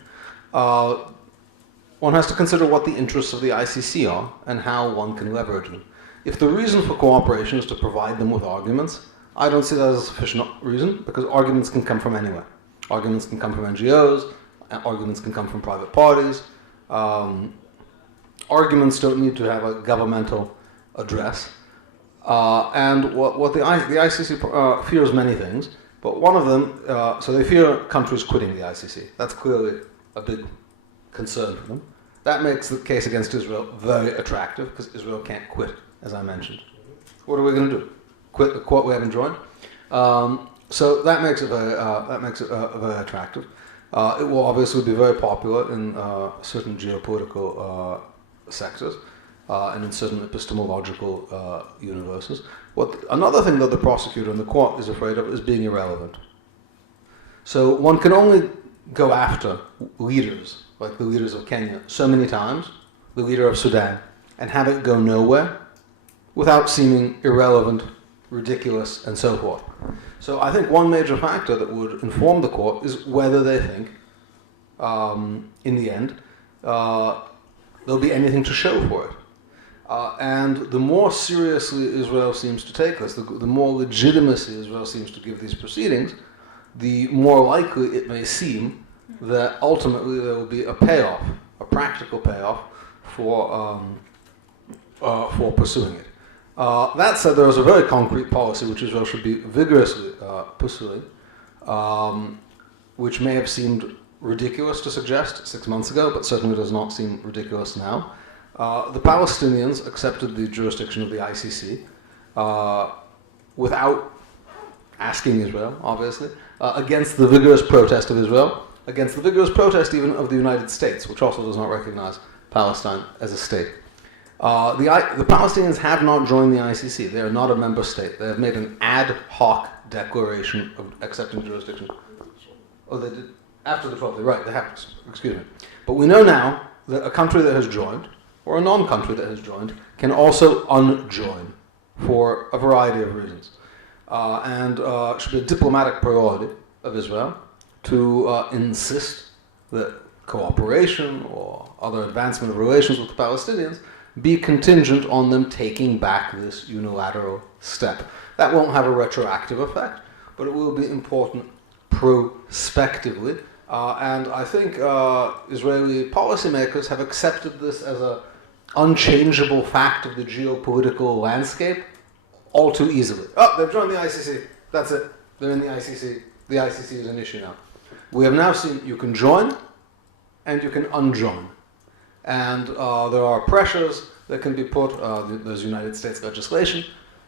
One has to consider what the interests of the ICC are and how one can leverage them. If the reason for cooperation is to provide them with arguments, I don't see that as a sufficient reason, because arguments can come from anywhere. Arguments can come from NGOs, arguments can come from private parties. Arguments don't need to have a governmental address. And what the ICC fears many things, but one of them, so they fear countries quitting the ICC. That's clearly a big concern for them. That makes the case against Israel very attractive, because Israel can't quit, as I mentioned. What are we going to do? Quit the court we haven't joined? So that makes it very attractive. It will obviously be very popular in certain geopolitical sectors and in certain epistemological universes. Another thing that the prosecutor and the court is afraid of is being irrelevant. So one can only go after leaders, like the leaders of Kenya, so many times, the leader of Sudan, and have it go nowhere without seeming irrelevant, ridiculous, and so forth. So I think one major factor that would inform the court is whether they think, in the end, there'll be anything to show for it. And the more seriously Israel seems to take this, the more legitimacy Israel seems to give these proceedings, the more likely it may seem that ultimately there will be a payoff, a practical payoff for pursuing it. That said, there is a very concrete policy which Israel should be vigorously pursuing, which may have seemed ridiculous to suggest 6 months ago, but certainly does not seem ridiculous now. The Palestinians accepted the jurisdiction of the ICC without asking Israel, obviously, against the vigorous protest of Israel, against the vigorous protest even of the United States, which also does not recognize Palestine as a state. The Palestinians have not joined the ICC. They are not a member state. They have made an ad hoc declaration of accepting jurisdiction. Oh, they did? After the 12th, right, they have, excuse me. But we know now that a country that has joined, or a non-country that has joined, can also unjoin for a variety of reasons. And it should be a diplomatic priority of Israel to insist that cooperation or other advancement of relations with the Palestinians be contingent on them taking back this unilateral step. That won't have a retroactive effect, but it will be important prospectively. And I think Israeli policymakers have accepted this as unchangeable fact of the geopolitical landscape all too easily. Oh, they've joined the ICC. That's it. They're in the ICC. The ICC is an issue now. We have now seen you can join and you can unjoin. And there are pressures that can be put, there's United States legislation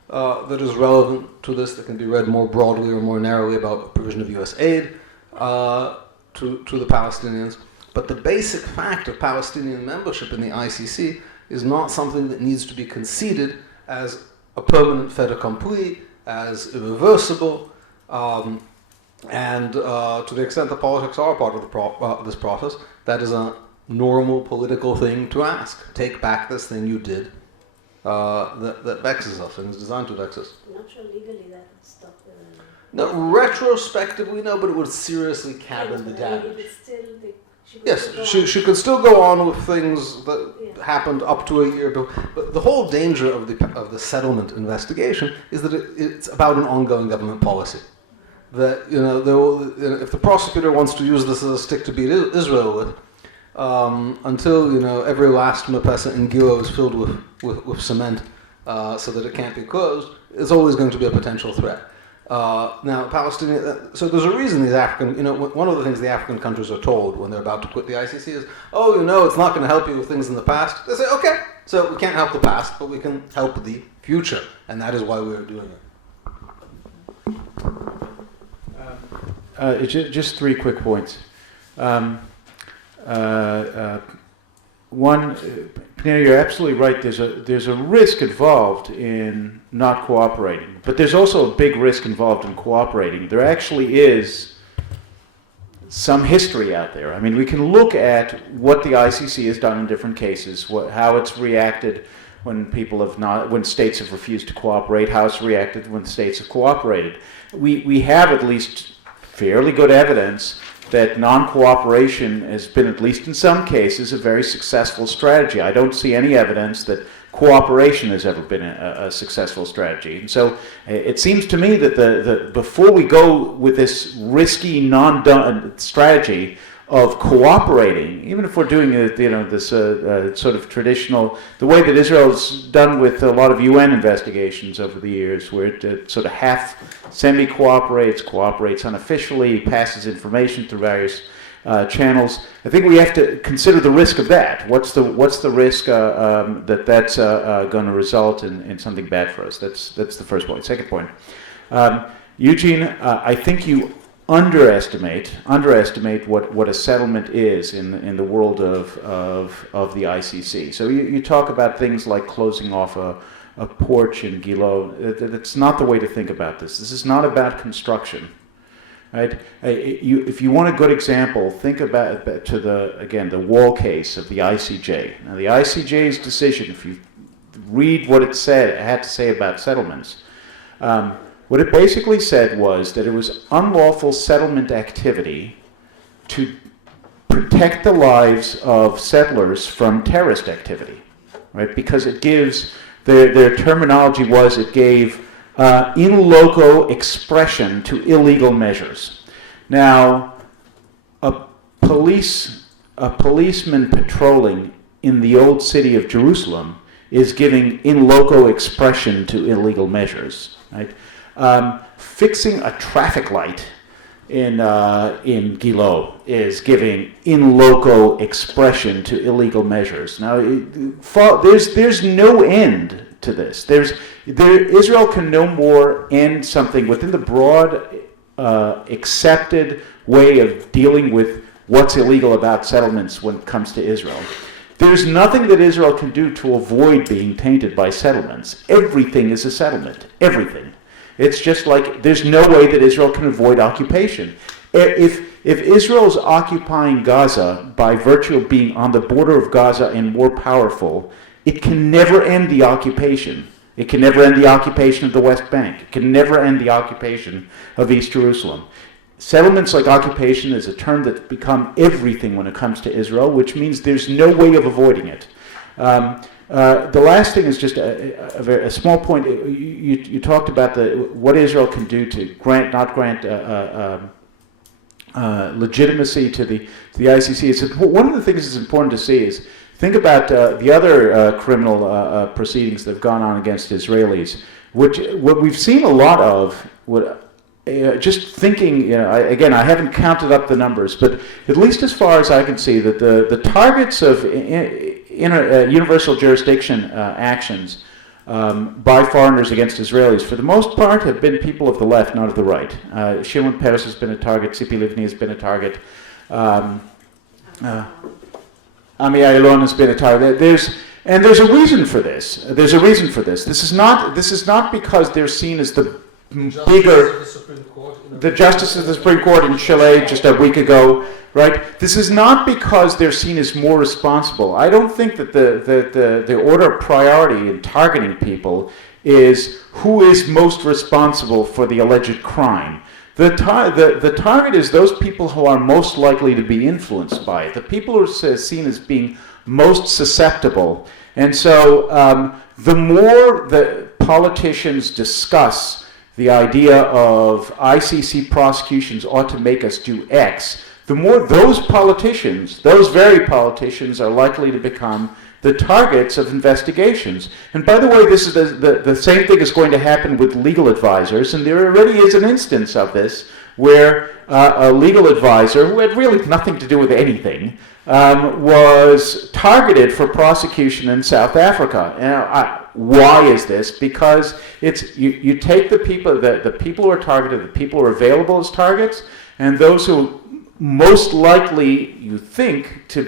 that is relevant to this, that can be read more broadly or more narrowly about provision of US aid to the Palestinians. But the basic fact of Palestinian membership in the ICC is not something that needs to be conceded as a permanent fait accompli, as irreversible, and to the extent that politics are part of this process, that is a normal political thing to ask. Take back this thing you did that vexes us and is designed to vex us. I'm not sure legally that would stop the... No, retrospectively, no, but it would seriously cabin the damage. Yes, she could still go on with things that happened up to a year ago. But the whole danger of the settlement investigation is that it's about an ongoing government policy. That if the prosecutor wants to use this as a stick to beat Israel with, until every last mapesa in Gilo is filled with cement, so that it can't be closed, it's always going to be a potential threat. Now, Palestinian. So there's a reason these African. One of the things the African countries are told when they're about to quit the ICC is, it's not going to help you with things in the past. They say, okay, so we can't help the past, but we can help the future, and that is why we are doing it. Just 3 quick points. One, Pnina, you're absolutely right. There's a risk involved in not cooperating, but there's also a big risk involved in cooperating. There actually is some history out there. I mean, we can look at what the ICC has done in different cases, how it's reacted when states have refused to cooperate, how it's reacted when states have cooperated. We have at least fairly good evidence that non-cooperation has been, at least in some cases, a very successful strategy. I don't see any evidence that cooperation has ever been a successful strategy. And so it seems to me that before we go with this risky non-done strategy of cooperating, even if we're doing this sort of traditional, the way that Israel's done with a lot of UN investigations over the years, where it sort of half cooperates unofficially, passes information through various channels. I think we have to consider the risk of that. What's the risk that's going to result in something bad for us? That's the first point. Second point, Eugene, I think you underestimate what a settlement is in the world of the ICC. So you talk about things like closing off a porch in Gilo. That's not the way to think about this. This is not about construction, right? If you want a good example, think about the wall case of the ICJ. Now the ICJ's decision, if you read what it had to say about settlements, what it basically said was that it was unlawful settlement activity to protect the lives of settlers from terrorist activity, right? Because it gives, their terminology was, it gave in loco expression to illegal measures. Now, a policeman patrolling in the old city of Jerusalem is giving in loco expression to illegal measures, right? Fixing a traffic light in Gilo is giving in loco expression to illegal measures. Now, there's no end to this. Israel can no more end something within the broad accepted way of dealing with what's illegal about settlements when it comes to Israel. There's nothing that Israel can do to avoid being tainted by settlements. Everything is a settlement. Everything. It's just like there's no way that Israel can avoid occupation. If Israel's occupying Gaza by virtue of being on the border of Gaza and more powerful, it can never end the occupation. It can never end the occupation of the West Bank. It can never end the occupation of East Jerusalem. Settlements like occupation is a term that's become everything when it comes to Israel, which means there's no way of avoiding it. The last thing is just a small point. You talked about what Israel can do to not grant legitimacy to the ICC. One of the things that's important to see is Think about the other criminal proceedings that have gone on against Israelis, what we've seen a lot of, just thinking, again, I haven't counted up the numbers, but at least as far as I can see, that the targets of universal jurisdiction actions by foreigners against Israelis, for the most part, have been people of the left, not of the right. Shimon Peres has been a target, Tzipi Livni has been a target, Ami Ilan has been a target. There's a reason for this. There's a reason for this. This is not because they're seen as the bigger. The Justice of the Supreme Court in Chile just a week ago, right? This is not because they're seen as more responsible. I don't think that the order of priority in targeting people is who is most responsible for the alleged crime. The target is those people who are most likely to be influenced by it, the people who are seen as being most susceptible. And so the more the politicians discuss the idea of ICC prosecutions ought to make us do X, the more those politicians, those very politicians, are likely to become the targets of investigations. And by the way, this is the same thing is going to happen with legal advisors, and there already is an instance of this where a legal advisor, who had really nothing to do with anything, was targeted for prosecution in South Africa. Now, why is this? Because it's you take the people who are targeted, the people who are available as targets, and those who most likely you think to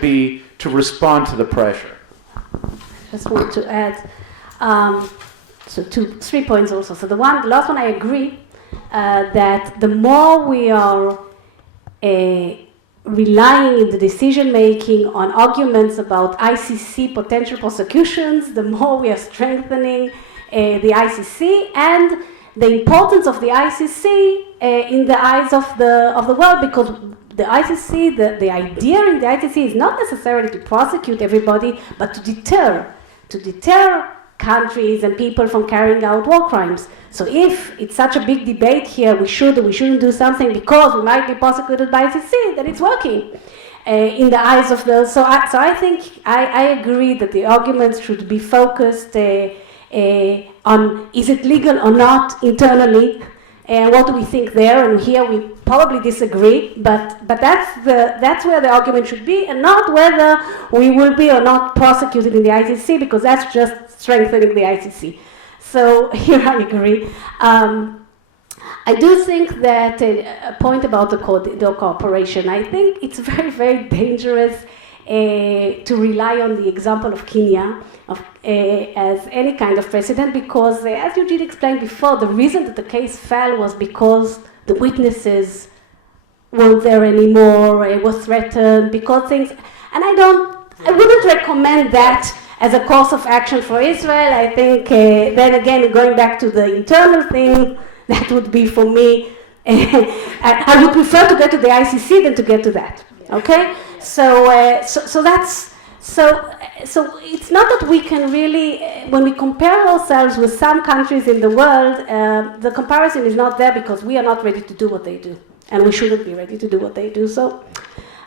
respond to the pressure. Just want to add three points also. So the last one, I agree that the more we are relying in the decision making on arguments about ICC potential prosecutions, the more we are strengthening the ICC and the importance of the ICC in the eyes of the world, because the ICC, the idea in the ICC is not necessarily to prosecute everybody, but to deter countries and people from carrying out war crimes. So if it's such a big debate here, we should or we shouldn't do something because we might be prosecuted by ICC, then it's working in the eyes of those. So I think I agree that the arguments should be focused on is it legal or not internally, and what do we think there? And here we probably disagree, but that's where the argument should be, and not whether we will be or not prosecuted in the ICC, because that's just strengthening the ICC. So here I agree. I do think that a point about the cooperation, I think it's very, very dangerous to rely on the example of Kenya as any kind of precedent, because as Eugene explained before, the reason that the case fell was because the witnesses weren't there anymore, were threatened, because things, and I wouldn't recommend that as a course of action for Israel. I think then again, going back to the internal thing, that would be for me, I would prefer to get to the ICC than to get to that, okay? So it's not that we can really, when we compare ourselves with some countries in the world, the comparison is not there because we are not ready to do what they do, and we shouldn't be ready to do what they do. So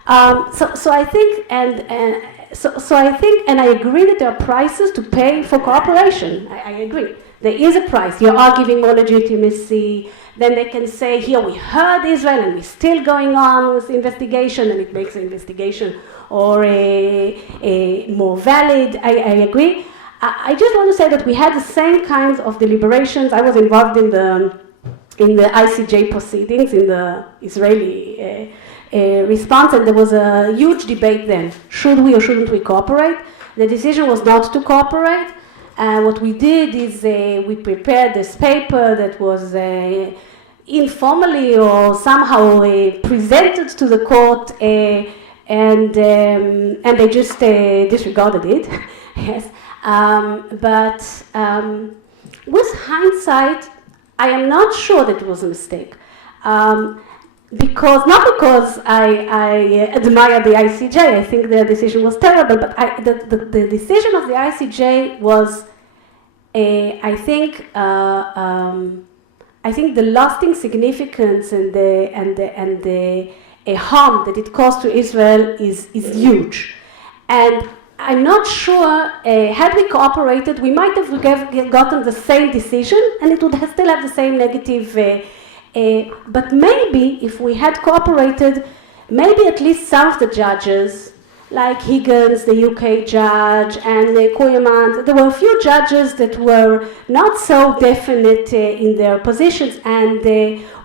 I think, so I think, and I agree that there are prices to pay for cooperation. I agree. There is a price. You are giving more legitimacy. Then they can say, here we heard Israel and we're still going on with the investigation, and it makes the investigation or more valid. I agree. I just want to say that we had the same kinds of deliberations. I was involved in the ICJ proceedings, in the Israeli response, and there was a huge debate then. Should we or shouldn't we cooperate? The decision was not to cooperate. What we did is we prepared this paper that was informally or somehow presented to the court, and they just disregarded it. Yes, but with hindsight, I am not sure that it was a mistake. Not because I admire the ICJ, I think the decision was terrible, but the decision of the ICJ was, I think the lasting significance and the harm that it caused to Israel is huge. And I'm not sure, had we cooperated, we might have gotten the same decision and it would still have the same negative, but maybe if we had cooperated, maybe at least some of the judges, like Higgins, the UK judge, and Koyamans, there were a few judges that were not so definite in their positions, and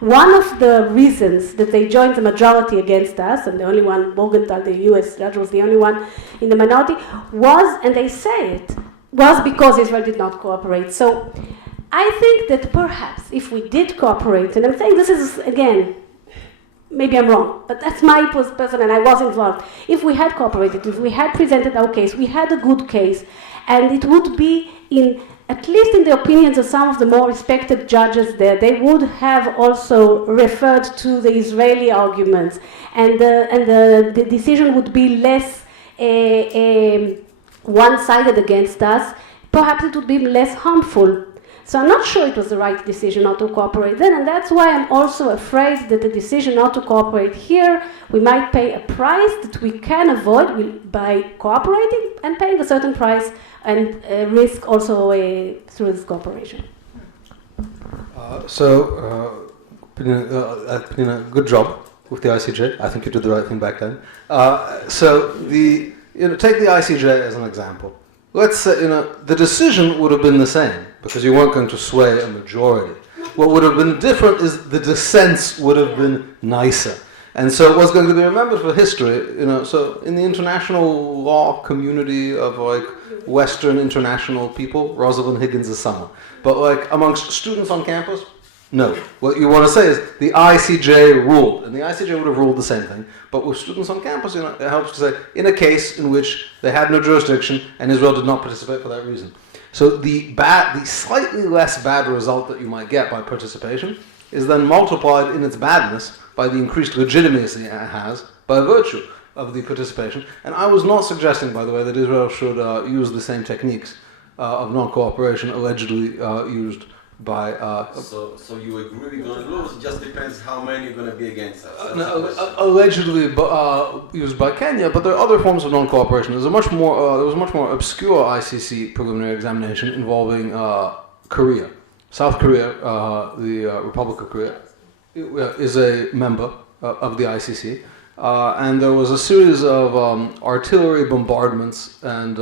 one of the reasons that they joined the majority against us, and the only one, Morgenthau, the US judge, was the only one in the minority, was, and they say it, was because Israel did not cooperate. So I think that perhaps if we did cooperate, and I'm saying this is, again, maybe I'm wrong, but that's my person and I was involved. If we had cooperated, if we had presented our case, we had a good case, and it would be in, at least in the opinions of some of the more respected judges there, they would have also referred to the Israeli arguments, and the decision would be less one-sided against us. Perhaps it would be less harmful. So I'm not sure it was the right decision not to cooperate then, and that's why I'm also afraid that the decision not to cooperate here, we might pay a price that we can avoid by cooperating and paying a certain price and risk also through this cooperation. Pnina, good job with the ICJ. I think you did the right thing back then. Take the ICJ as an example. Let's say, the decision would have been the same because you weren't going to sway a majority. What would have been different is the dissents would have been nicer. And so it was going to be remembered for history, so in the international law community of like Western international people, Rosalind Higgins is someone. But like amongst students on campus, no. What you want to say is the ICJ ruled, and the ICJ would have ruled the same thing. But with students on campus, it helps to say, in a case in which they had no jurisdiction and Israel did not participate for that reason. So the slightly less bad result that you might get by participation is then multiplied in its badness by the increased legitimacy it has by virtue of the participation. And I was not suggesting, by the way, that Israel should use the same techniques of non-cooperation allegedly used by... So you agree we're going to lose, it just depends how many are going to be against us. Allegedly used by Kenya, but there are other forms of non-cooperation. There was a much more obscure ICC preliminary examination involving Korea. South Korea, the Republic of Korea, is a member of the ICC, and there was a series of artillery bombardments and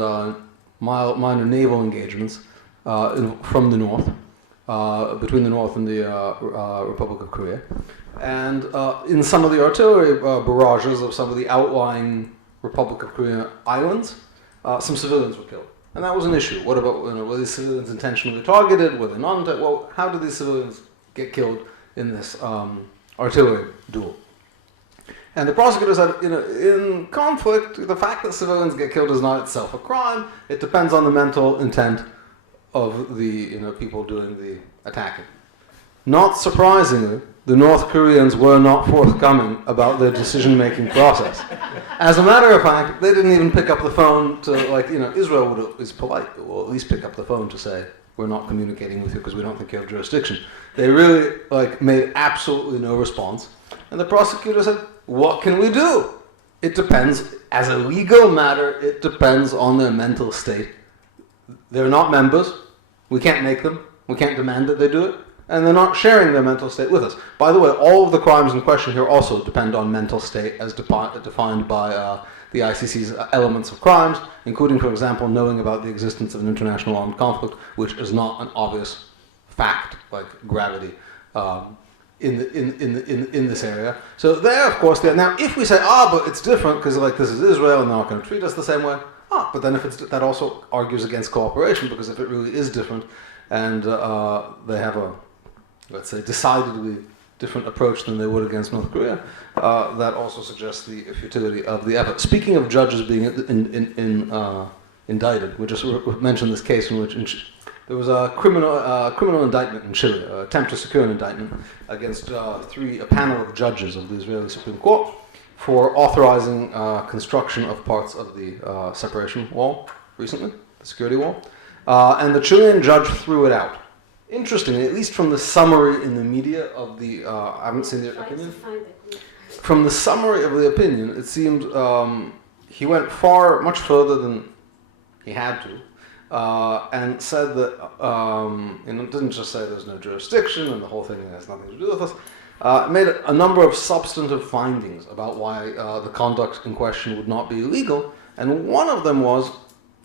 minor naval engagements from the north. Between the North and the Republic of Korea. And in some of the artillery barrages of some of the outlying Republic of Korea islands, some civilians were killed. And that was an issue. What about, were these civilians intentionally targeted? Were they not? Well, how did these civilians get killed in this artillery duel? And the prosecutor said, in conflict, the fact that civilians get killed is not itself a crime. It depends on the mental intent of the people doing the attacking. Not surprisingly, the North Koreans were not forthcoming about their decision-making process. As a matter of fact, they didn't even pick up the phone to, Israel is polite, will at least pick up the phone to say, we're not communicating with you because we don't think you have jurisdiction. They really made absolutely no response. And the prosecutor said, what can we do? It depends, as a legal matter, it depends on their mental state. They're not members. We can't make them. We can't demand that they do it. And they're not sharing their mental state with us. By the way, all of the crimes in question here also depend on mental state as defined by the ICC's elements of crimes, including, for example, knowing about the existence of an international armed conflict, which is not an obvious fact, like gravity, in this area. So there, of course, now if we say, but it's different because this is Israel and they're not going to treat us the same way, but then that also argues against cooperation, because if it really is different and they have a, let's say, decidedly different approach than they would against North Korea, that also suggests the futility of the effort. Speaking of judges being indicted, we just mentioned this case in which there was a criminal indictment in Chile, an attempt to secure an indictment against a panel of judges of the Israeli Supreme Court for authorizing construction of parts of the separation wall recently, the security wall. And the Chilean judge threw it out. Interestingly, at least from the summary in the media of the, I haven't seen the opinion. From the summary of the opinion, it seemed he went much further than he had to, and said that, didn't just say there's no jurisdiction and the whole thing has nothing to do with us, made a number of substantive findings about why the conduct in question would not be illegal, and one of them was,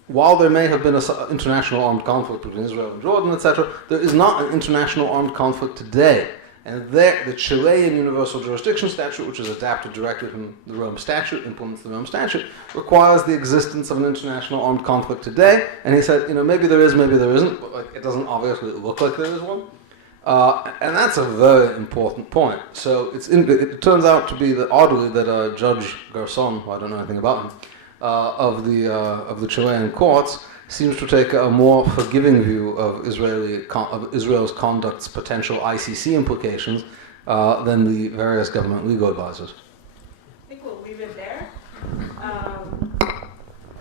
while there may have been an international armed conflict between Israel and Jordan, etc., there is not an international armed conflict today. And there, the Chilean Universal Jurisdiction Statute, which is adapted directly from the Rome Statute, implements the Rome Statute, requires the existence of an international armed conflict today. And he said, maybe there is, maybe there isn't, but it doesn't obviously look like there is one. And that's a very important point. So it turns out to be that, oddly, that Judge Garçon, who I don't know anything about him, of the Chilean courts, seems to take a more forgiving view of Israel's conduct's potential ICC implications than the various government legal advisors. I think we'll leave it there. I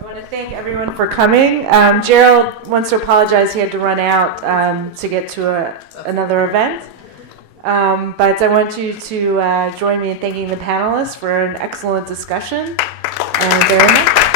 want to thank everyone for coming. Gerald wants to apologize. He had to run out to get to another event. But I want you to join me in thanking the panelists for an excellent discussion. And very much.